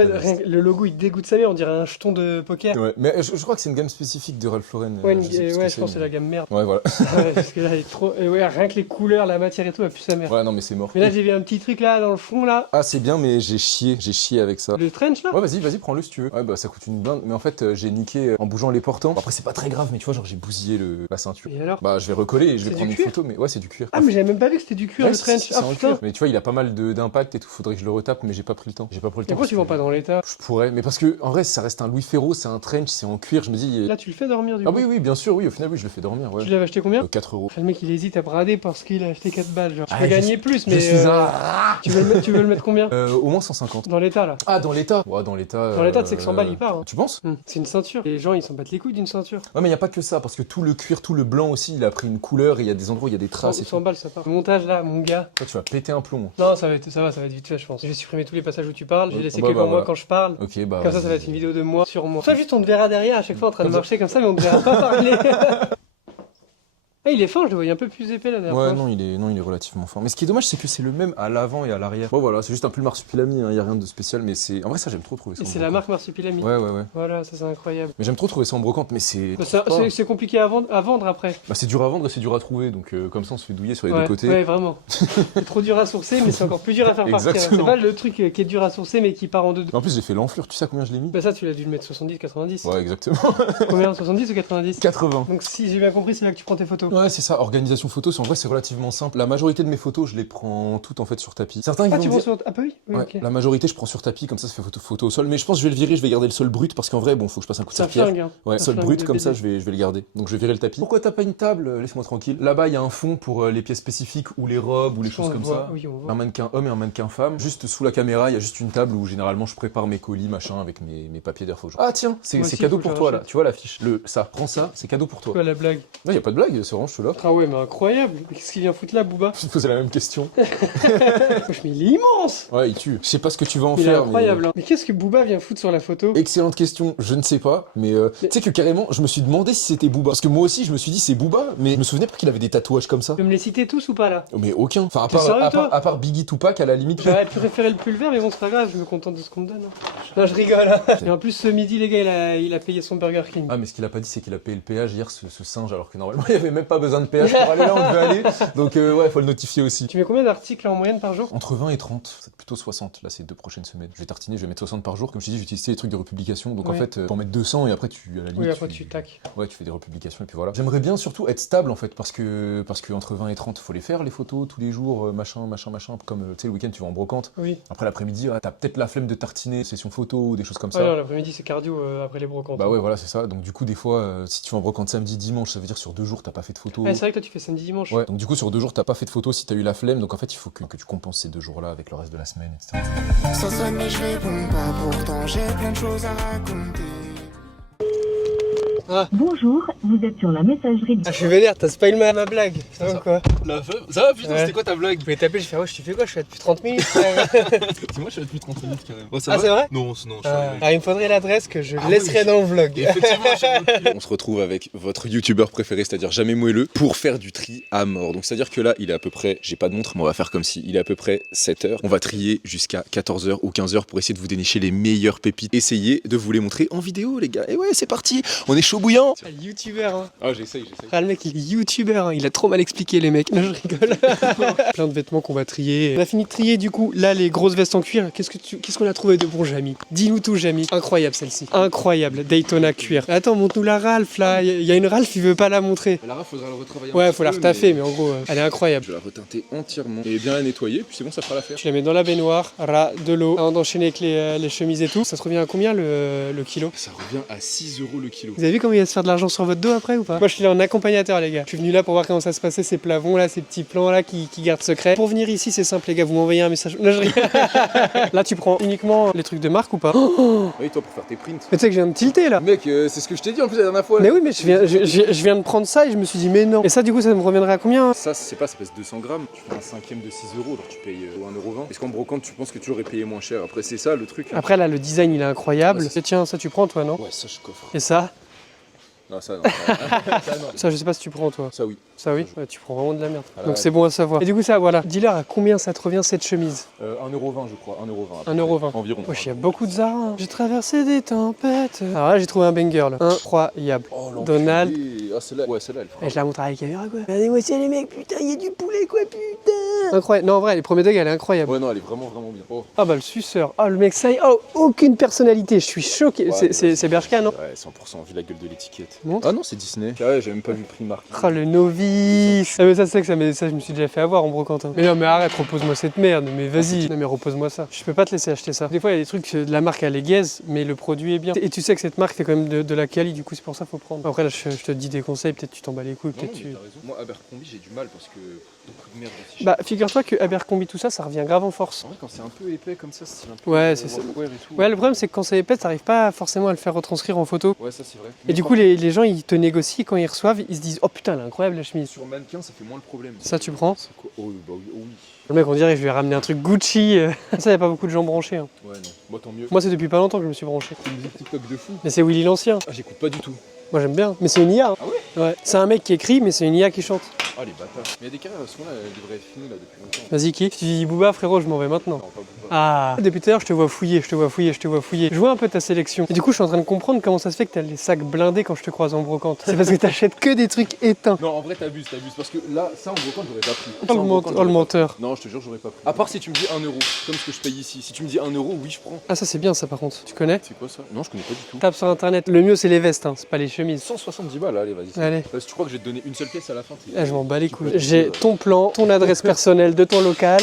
Le logo il dégoûte sa mère, on dirait un jeton de poker. Ouais, mais je crois que c'est une gamme spécifique de Ralph Lauren. Ouais, je pense que c'est la gamme merde. Ouais, voilà. Ouais, parce que là, elle est trop. Ouais, rien que les couleurs, la matière et tout, elle pue sa mère. Ouais, non, mais c'est mort. Mais là, j'ai vu un petit truc là, dans le fond là. Ah, c'est bien, mais j'ai chié avec ça. Le trench là? Ouais, vas-y, prends-le si tu veux. Ouais, bah ça coûte une blinde, mais en fait, j'ai niqué en bougeant les portants. Bon, après, c'est pas très grave, mais tu vois, genre, j'ai bousillé la ceinture. Et alors? Bah, je vais recoller et je vais C'est prendre du une cuir? photo, mais ouais, c'est du cuir. Ah, mais j'avais même pas vu que c'était du cuir Ouais, le trench. c'est Ah en putain. cuir. Mais tu vois, il a pas mal d'impact et tout, faudrait que je le retape, mais j'ai pas pris le temps. Et pourquoi tu vends pas dans l'état? Je pourrais, mais parce que en vrai, ça reste un Louis Ferro, c'est un trench, c'est en cuir, je me dis. Là, tu le fais dormir du Ah coup. oui, bien sûr, oui, au final, oui, je le fais dormir, ouais. Tu l'avais acheté combien? 4 euros. Le mec il hésite à brader parce qu'il a acheté 4 balles. Genre. Tu Ah, peux gagner plus, mais. Je suis un. Tu veux le mettre combien? Au moins 150. Dans l'état là. Ah, dans l'état? Ouais, dans l'état. Dans l'état, tu sais que 100 balles il part. Hein. Tu penses? C'est une ceinture. Les gens ils s'en battent les couilles d'une ceinture. Ouais, mais y a pas que ça, parce que tout le cuir, tout le blanc aussi, il a pris une couleur et il y a des endroits où il y a des traces et 100 tout. balles ça part. Le montage là, mon gars. Toi, tu vas péter un plomb. Non, ça va être vite fait, je pense. Je vais supprimer tous les passages où tu parles. Je vais laisser Bah, que bah, pour moi voilà. quand je parle. Ok, bah. Comme ça va être une vidéo de moi sur moi. Ça, juste on te verra derrière à chaque fois en train de Comme ça. marcher comme ça, mais on te verra pas parler. Ah, il est fin, je le voyais un peu plus épais la dernière Ouais, fois. non, il est relativement fort. Mais ce qui est dommage, c'est que c'est le même à l'avant et à l'arrière. Bon, voilà, c'est juste un pull marsupilami, hein, y a rien de spécial, mais c'est. En vrai, ça, j'aime trop trouver ça. Et en c'est la brocante. marque Marsupilami. Ouais. Voilà, ça c'est incroyable. Mais j'aime trop trouver ça en brocante, mais c'est. C'est compliqué à vendre après. Bah, c'est dur à vendre et c'est dur à trouver, donc comme ça, on se fait douiller sur les Ouais, deux côtés. ouais, vraiment. C'est trop dur à sourcer, mais c'est encore plus dur à faire partir. Exactement. C'est pas le truc qui est dur à sourcer, mais qui part en deux. En plus, j'ai fait l'enflure, tu sais à combien je l'ai mis? Bah ça, tu l'as dû le mettre 70-90. Ouais, exactement. Combien? 70 ou 90? 80. Donc si j'ai bien compris, c'est là que tu prends tes photos. Ouais, c'est ça. Organisation photo, en vrai, c'est relativement simple. La majorité de mes photos, je les prends toutes en fait sur tapis. Certains qui Ah, vont tu me prends dire. sur... Ah, bah oui, Ouais, ok. la majorité, je prends sur tapis, comme ça fait photo au sol. Mais je pense que je vais le virer, je vais garder le sol brut parce qu'en vrai, bon, faut que je passe un coup de C'est un serpillère. flingue, hein. Ouais, Un sol flingue brut, de comme ça, BD. je vais le garder. Donc je vais virer le tapis. Pourquoi t'as pas une table? Laisse-moi tranquille. Là-bas, il y a un fond pour les pièces spécifiques ou les robes ou les On choses le comme voit, ça. Oui, on voit. Un mannequin homme et un mannequin femme. Juste sous la caméra, il y a juste une table où généralement je prépare mes colis, machin, avec mes papiers d'air. Faut que je- Ah tiens, c'est Moi aussi, cadeau faut que pour je toi là. rachète. Tu vois l'affiche. Ça, prends ça, c'est cadeau pour toi. Quoi la blague? Non, y a pas de blague, c'est vraiment, je te l'offre. Ah ouais, mais incroyable. Mais qu'est-ce qu'il vient foutre là, Booba? Je te posais la même question. Wesh, mais il est immense. Ouais, il tue. Je sais pas ce que tu vas en Il est faire. incroyable. Hein. Mais qu'est-ce que Booba vient foutre sur la photo? Excellente question, je ne sais pas, mais tu sais que carrément, je me suis demandé si c'était Booba. Parce que moi aussi, je me suis dit c'est Booba, mais je me souvenais pas qu'il avait des tatouages comme ça. Tu peux me les citer tous ou pas là? Oh, mais aucun. Enfin, T'es sérieux, toi à part Biggie Tupac, à la limite. J'aurais préféré le pull vert, mais bon, c'est pas grave, je me contente de ce qu'on me donne. Hein. Là, je rigole. Hein. Et en plus, ce midi, les gars, il a payé son Burger King. Ah, mais ce qu'il a pas dit, c'est qu'il a payé le péage hier, ce singe, alors que normalement, il y avait même pas besoin de péage pour aller là, on devait aller. Donc, ouais, faut le notifier aussi. Tu mets combien d'articles en moyenne par jour? Entre 20 et 30, c'est plutôt 60, là, ces 2 prochaines semaines. Je vais tartiner, je vais mettre 60 par jour. Comme je t'ai dit, j'utilise les trucs de republication. Donc, en Ouais. fait, pour mettre 200 et après, à la limite. Oui, après tu tac. Ouais, tu fais des republications et puis voilà. J'aimerais bien surtout être stable en fait, parce que entre 20 et 30, faut les faire les photos tous les jours, machin. Comme tu sais, le week-end, tu vas en brocante. Oui. Après l'après-midi, t'as peut-être la flemme de tartiner, session photo ou des choses comme Ah ça. non, l'après-midi, c'est cardio après les brocantes. Bah ouais, voilà, c'est ça. Donc du coup, des fois, si tu vas en brocante samedi, dimanche, ça veut dire sur 2 jours, t'as pas fait de photos. Ah, c'est vrai que toi, tu fais samedi dimanche. Ouais, donc du coup, sur 2 jours, t'as pas fait de photos si t'as eu la flemme. Donc en fait, il faut que tu compenses ces 2 jours-là avec le reste de la semaine, etc. Sans sonner, je réponds pas, pourtant j'ai plein de choses à raconter. Ah. Bonjour, vous êtes sur la messagerie de... Ah, je suis vénère, t'as spoil ma blague. Ça va ou quoi? La feuve. Ça va putain, Ouais. c'était quoi ta blague? Je vais taper, je fais, ouais, je te fais quoi? Je suis là depuis 30 minutes. C'est moi, je suis là depuis 30 minutes carrément. Oh, ça Ah, va c'est vrai? Non, je suis Alors, il me faudrait l'adresse que je Ah laisserai oui. dans le vlog. Effectivement, on se retrouve avec votre youtubeur préféré, c'est-à-dire Jamais Moelleux, pour faire du tri à mort. Donc c'est-à-dire que là, il est à peu près, j'ai pas de montre, mais on va faire comme si, il est à peu près 7h. On va trier jusqu'à 14h ou 15h pour essayer de vous dénicher les meilleures pépites. Essayez de vous les montrer en vidéo, les gars. Et ouais, c'est parti, on est chaud bouillant. Ah, le youtubeur, hein. Ah, j'essaye. Ah, le mec, il est youtubeur, hein. Il a trop mal expliqué, les mecs. Non, je rigole. Plein de vêtements qu'on va trier. On a fini de trier, du coup. Là, les grosses vestes en cuir. Qu'est-ce qu'on a trouvé de bon, Jamy? Dis-nous tout, Jamy. Incroyable, celle-ci. Incroyable. Daytona cuir. Attends, montre-nous la Ralph, là. Il y a une Ralph, il veut pas la montrer. La raf, faudra le retravailler. Ouais, faut la retaffer, mais en gros, elle est incroyable. Je vais la reteinter entièrement et bien la nettoyer, puis c'est bon, ça fera l'affaire. Tu la mets dans la baignoire, ras, de l'eau, avant d'enchaîner avec les chemises et tout. Ça se revient à combien le kilo? Ça revient à 6 € le kilo. Vous avez vu comment il va se faire de l'argent sur votre dos après ou pas? Moi je suis là en accompagnateur les gars. Je suis venu là pour voir comment ça se passait, ces plavons là, ces petits plans là qui gardent secret. Pour venir ici c'est simple les gars, vous m'envoyez un message. Non, je rigole. Là tu prends uniquement les trucs de marque ou pas? Oui, toi pour faire tes prints. Mais tu sais que je viens de tilter là. Mec, c'est ce que je t'ai dit en plus la dernière fois. Mais oui mais je viens de prendre ça et je me suis dit mais non. Et ça du coup ça me reviendrait à combien? Ça, c'est pas, ça pèse 200 grammes. Tu fais un cinquième de 6 €, alors tu payes 1,20 €. Est-ce qu'en brocante, tu penses que tu aurais payé moins cher? Après, c'est ça le truc. Hein. Après là le design il est incroyable. Ouais, Et tiens ça tu prends toi non? Ouais, ça je coffre. Et ça? Non, ça non. Ça non. Ça je sais pas si tu prends toi. Ça oui. Ça oui? Ouais, tu prends vraiment de la merde. Voilà. Donc c'est bon à savoir. Et du coup ça voilà. Dis-leur à combien ça te revient cette chemise? 1,20 € je crois. 1,20 €. 1,20 € Environ. Wesh, il y a beaucoup de Zara. Hein. J'ai traversé des tempêtes. Alors là, j'ai trouvé un banger là. Incroyable. Oh, l'enculé. Donald. Ah, celle-là, ouais, celle-là, elle fera. Et je la montre à la caméra quoi. Regardez-moi ça les mecs, putain, il y a du poulet quoi, putain. Incroyable. Non, en vrai, les premiers degs, elle est incroyable. Ouais, non, elle est vraiment, vraiment bien. Oh. Ah bah le suceur. Ah le mec, ça y est. Oh, aucune personnalité. Je suis choqué. Ouais, C'est Bershka, non? Ouais, 100%, vu la gueule de l'étiquette. Montre. Ah non, c'est Disney. Ah ouais, j'ai même pas vu le prix marque. Ah le novice. Ah mais ça c'est que ça je me suis déjà fait avoir en brocante. Hein. Mais non mais arrête, repose-moi cette merde. Mais vas-y. Non mais repose-moi ça. Je peux pas te laisser acheter ça. Des fois il y a des trucs de la marque elle est gaze, mais le produit est bien. Et tu sais que cette marque fait quand même de la quali, du coup c'est pour ça faut prendre. Après là je te dis des conseils, peut-être tu t'en bats les couilles, Non, peut-être mais tu. t'as raison. Moi, Abercrombie, j'ai du mal parce que beaucoup de merde aussi. Bah figure-toi que Abercrombie tout ça, ça revient grave en force. En vrai, quand c'est un peu épais comme ça, c'est un peu. Ouais, c'est ça. Workwear et tout. Ouais le problème c'est que quand c'est épais, t'arrives pas forcément à le faire retranscrire en photo. Ouais, ça c'est vrai. Et du coup les gens ils te négocient quand ils reçoivent, ils se disent oh putain elle est incroyable la chemise. Sur mannequin, ça fait moins le problème. Ça tu prends? C'est quoi? Oh oui, bah oui, oh oui. Le mec on dirait que je vais ramener un truc Gucci. Ça y a pas beaucoup de gens branchés. Hein. Ouais, non. Moi, tant mieux. Moi c'est depuis pas longtemps que je me suis branché. C'est une musique TikTok de fou. Mais c'est Willy l'ancien. Ah, j'écoute pas du tout. Moi j'aime bien. Mais c'est une IA. Hein. Ah ouais? Ouais. C'est un mec qui écrit mais c'est une IA qui chante. Ah, les bâtards. Mais il y a des carrières, ce moment-là, elles devraient être finies là depuis longtemps. Vas-y qui? Tu dis Booba frérot je m'en vais maintenant. Non, pas Booba. Ah, depuis tout à l'heure, je te vois fouiller. Je vois un peu ta sélection. Et du coup, je suis en train de comprendre comment ça se fait que t'as les sacs blindés quand je te croise en brocante. C'est parce que t'achètes que des trucs éteints. Non, en vrai, t'abuses. Parce que là, ça en brocante, j'aurais pas pris. Oh Ça, le, en ment- brocante, oh, le j'aurais pas menteur. pris. Non, je te jure, j'aurais pas pris. À part si tu me dis 1 €, comme ce que je paye ici. Si tu me dis 1 €, oui, je prends. Ah, ça c'est bien ça par contre. Tu connais? C'est quoi ça? Non, je connais pas du tout. Tape sur internet. Le mieux, c'est les vestes, hein. C'est pas les chemises. 170 balles, allez, vas-y. Allez. Si tu crois que je vais te donner une seule pièce à la fin, Ah, je m'en bats les couilles. J'ai ton plan, ton adresse personnelle de ton local.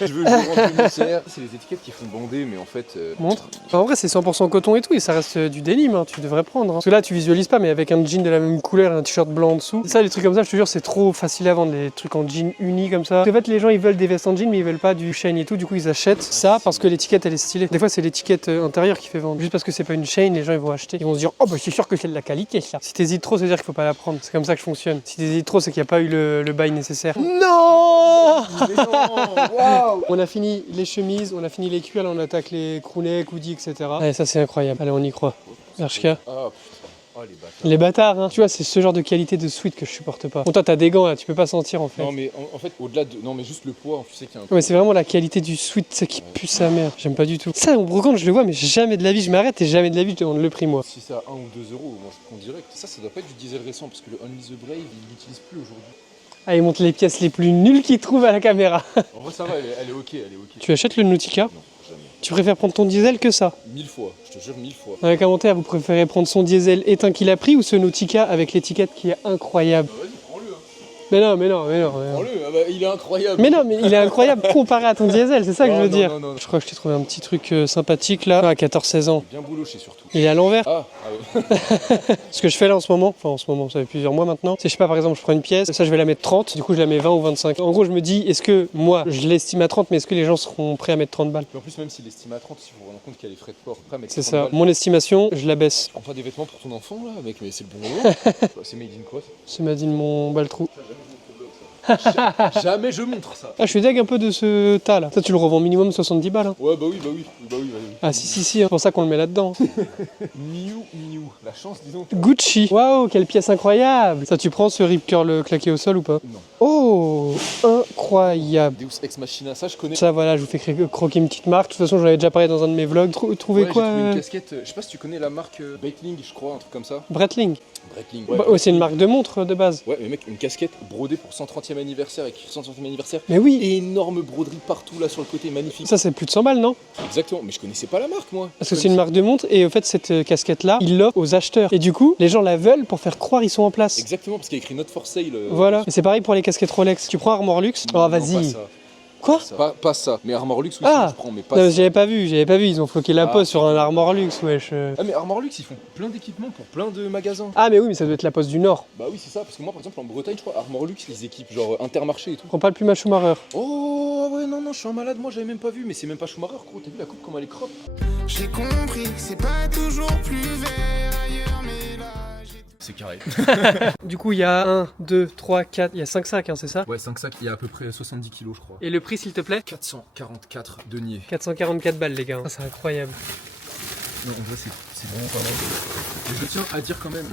Je veux rendre commissaire. C'est les étiquettes qui font bander, mais en fait. Montre. En vrai, c'est 100% coton et tout, et ça reste du denim, hein. Tu devrais prendre. Hein. Parce que là, tu visualises pas, mais avec un jean de la même couleur et un t-shirt blanc en dessous. Ça, les trucs comme ça, je te jure, c'est trop facile à vendre, les trucs en jean unis comme ça. En fait, les gens, ils veulent des vestes en jean, mais ils veulent pas du chain et tout. Du coup, ils achètent ça parce que l'étiquette, elle est stylée. Des fois, c'est l'étiquette intérieure qui fait vendre. Juste parce que c'est pas une chain, les gens, ils vont acheter. Ils vont se dire, oh, bah, je suis sûr que c'est de la qualité, ça. Si t'hésites trop, ça veut dire qu'il faut pas la prendre. C'est comme ça que je fonctionne. Si t'hésites trop, c'est qu'il n'y a pas eu le bail nécessaire. Non! Mais non, waouh! On a fini les chemises, on a fini les cuirs, là on attaque les crewnecks, hoodies, etc. Allez, ça c'est incroyable. Allez, on y croit. Bershka. Ah putain. Oh les bâtards. Les bâtards, hein. Tu vois, c'est ce genre de qualité de sweat que je supporte pas. Bon, toi t'as des gants là, tu peux pas sentir en fait. Non, mais en fait, au-delà de. Non, mais juste le poids, tu sais qu'il y a un. Ouais, c'est vraiment la qualité du sweat, ça qui pue sa mère. J'aime pas du tout. Ça, en brocante, je le vois, mais jamais de la vie, je m'arrête et jamais de la vie, je te demande le prix, moi. Si c'est à 1 ou 2 €, moi je prends direct. Ça doit pas être du diesel récent parce que le Only the Brave, il l'utilise plus aujourd'hui. Ah, il montre les pièces les plus nulles qu'il trouve à la caméra. En vrai, ça va, elle est ok, elle est ok. Tu achètes le Nautica? Non, jamais. Tu préfères prendre ton diesel que ça? 1000 fois, je te jure 1000 fois. Dans les commentaires, vous préférez prendre son diesel éteint qu'il a pris ou ce Nautica avec l'étiquette qui est incroyable? Vas-y, prends-le. Hein. Mais non. Prends-le, ah bah, il est incroyable. Mais non, mais il est incroyable comparé à ton diesel, c'est ça que je veux dire. Non. Je crois que je t'ai trouvé un petit truc sympathique là, à 14-16 ans. Bien bouloché surtout. Il est à l'envers. Ah ouais. Ce que je fais là en ce moment, ça fait plusieurs mois maintenant, c'est je sais pas, par exemple, je prends une pièce, ça je vais la mettre 30, du coup je la mets 20 ou 25. En gros, je me dis, est-ce que moi je l'estime à 30, mais est-ce que les gens seront prêts à mettre 30 balles? Mais en plus, même s'il estime à 30, il faut vous rendre compte qu'il y a les frais de port. Après, mec, C'est 30 ça. balles. Mon estimation, je la baisse. Enfin, des vêtements pour ton enfant là, mec, mais c'est le bon moment. C'est made in quoi ça? C'est m'a dit mon baltrou. Jamais je montre ça. Ah, je suis deg un peu de ce tas là. Ça, tu le revends minimum 70 balles. Hein. Ouais, bah oui. Ah, si, c'est pour ça qu'on le met là-dedans. Miu, la chance, disons. Gucci. Waouh, quelle pièce incroyable. Ça, tu prends ce rip curl claqué au sol ou pas? Non. Oh, incroyable. Deus Ex Machina, ça je connais. Ça, voilà, je vous fais croquer une petite marque. De toute façon, j'en avais déjà parlé dans un de mes vlogs. Trouvez Ouais, quoi j'ai trouvé une casquette, je sais pas si tu connais la marque Breitling, je crois, un truc comme ça. Breitling. Breitling. Ouais, c'est une marque de montre de base. Ouais, mais mec, une casquette brodée pour 130e anniversaire, avec 130e anniversaire. Mais oui. Énorme broderie partout là sur le côté, magnifique. Ça, c'est plus de 100 balles, non? Exactement, mais je connaissais pas la marque moi. Parce que c'est une marque de montre et au fait, cette casquette-là, ils l'offrent aux acheteurs. Et du coup, les gens la veulent pour faire croire ils sont en place. Exactement, parce qu'il y a écrit Not for Sale. Voilà. Et c'est pareil pour les casquettes Rolex. Tu prends Armor Luxe. Oh, Non, vas-y. pas ça. Quoi? Pas ça. Mais Armor Luxe, oui, Ah. je prends, mais pas Non, ça. j'avais pas vu. Ils ont floqué la Ah. pose sur un Armor Luxe, wesh. Ah, mais Armor Luxe, ils font plein d'équipements pour plein de magasins. Ah, mais oui, mais ça doit être la Poste du Nord. Bah oui, c'est ça, parce que moi par exemple en Bretagne, je crois Armor Luxe, les équipes genre Intermarché et tout. Prends pas le Puma Schumacher. Oh ouais, non, je suis un malade, moi j'avais même pas vu, mais c'est même pas Schumacher, gros, t'as vu la coupe comme elle est crop? J'ai compris, c'est pas toujours plus vert ailleurs, mais là j'ai tout. C'est carré. Du coup, il y a 1, 2, 3, 4, il y a 5 sacs, hein, c'est ça? Ouais, 5 sacs, il y a à peu près 70 kilos, je crois. Et le prix, s'il te plaît? 444 deniers. 444 balles, les gars. Ah, c'est incroyable. Non, en vrai, c'est vraiment pas mal. Et je tiens à dire quand même,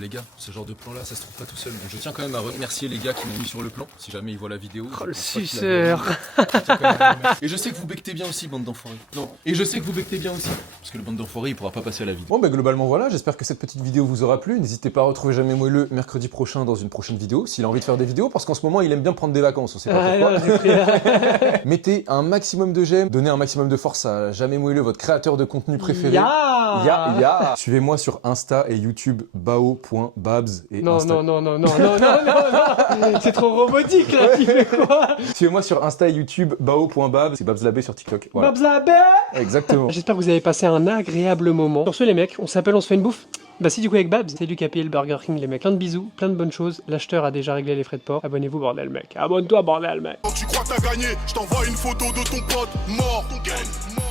les gars, ce genre de plan-là, ça se trouve pas tout seul. Donc je tiens quand même à remercier les gars qui m'ont mis sur le plan, si jamais ils voient la vidéo. Oh, le Je pense pas qu'ils suceur. la verront. Je tiens quand même à remercier. Et je sais que vous bectez bien aussi, bande d'enfoirés. Non. Et je sais que vous bectez bien aussi. Parce que le bande d'enfoirés, il pourra pas passer à la vidéo. Bon, bah globalement, voilà. J'espère que cette petite vidéo vous aura plu. N'hésitez pas à retrouver Jamais Moelleux mercredi prochain dans une prochaine vidéo. S'il a envie de faire des vidéos, parce qu'en ce moment, il aime bien prendre des vacances. On sait pas pourquoi. Ah, non, j'ai pris- Mettez un maximum de j'aime, donnez un maximum de force à Jamais Moelleux, votre créateur de contenu préféré. Ya. Suivez-moi sur Insta et YouTube bao.babs et Non, Insta. non. C'est trop robotique, là. Tu fais quoi? Suivez-moi sur Insta et YouTube bao.babs, c'est Babs Labé sur TikTok. Voilà. Babs la baie. Exactement. J'espère que vous avez passé un agréable moment. Sur ce, les mecs, on s'appelle, on se fait une bouffe. Bah si, du coup, avec Babs, c'est lui qui a payé le Burger King, les mecs. Plein de bisous, plein de bonnes choses. L'acheteur a déjà réglé les frais de port. Abonnez-vous, bordel, mec. Abonne-toi, bordel, mec. Quand tu crois que t'as gagné, je t'envoie une photo de ton pote mort.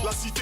La cité.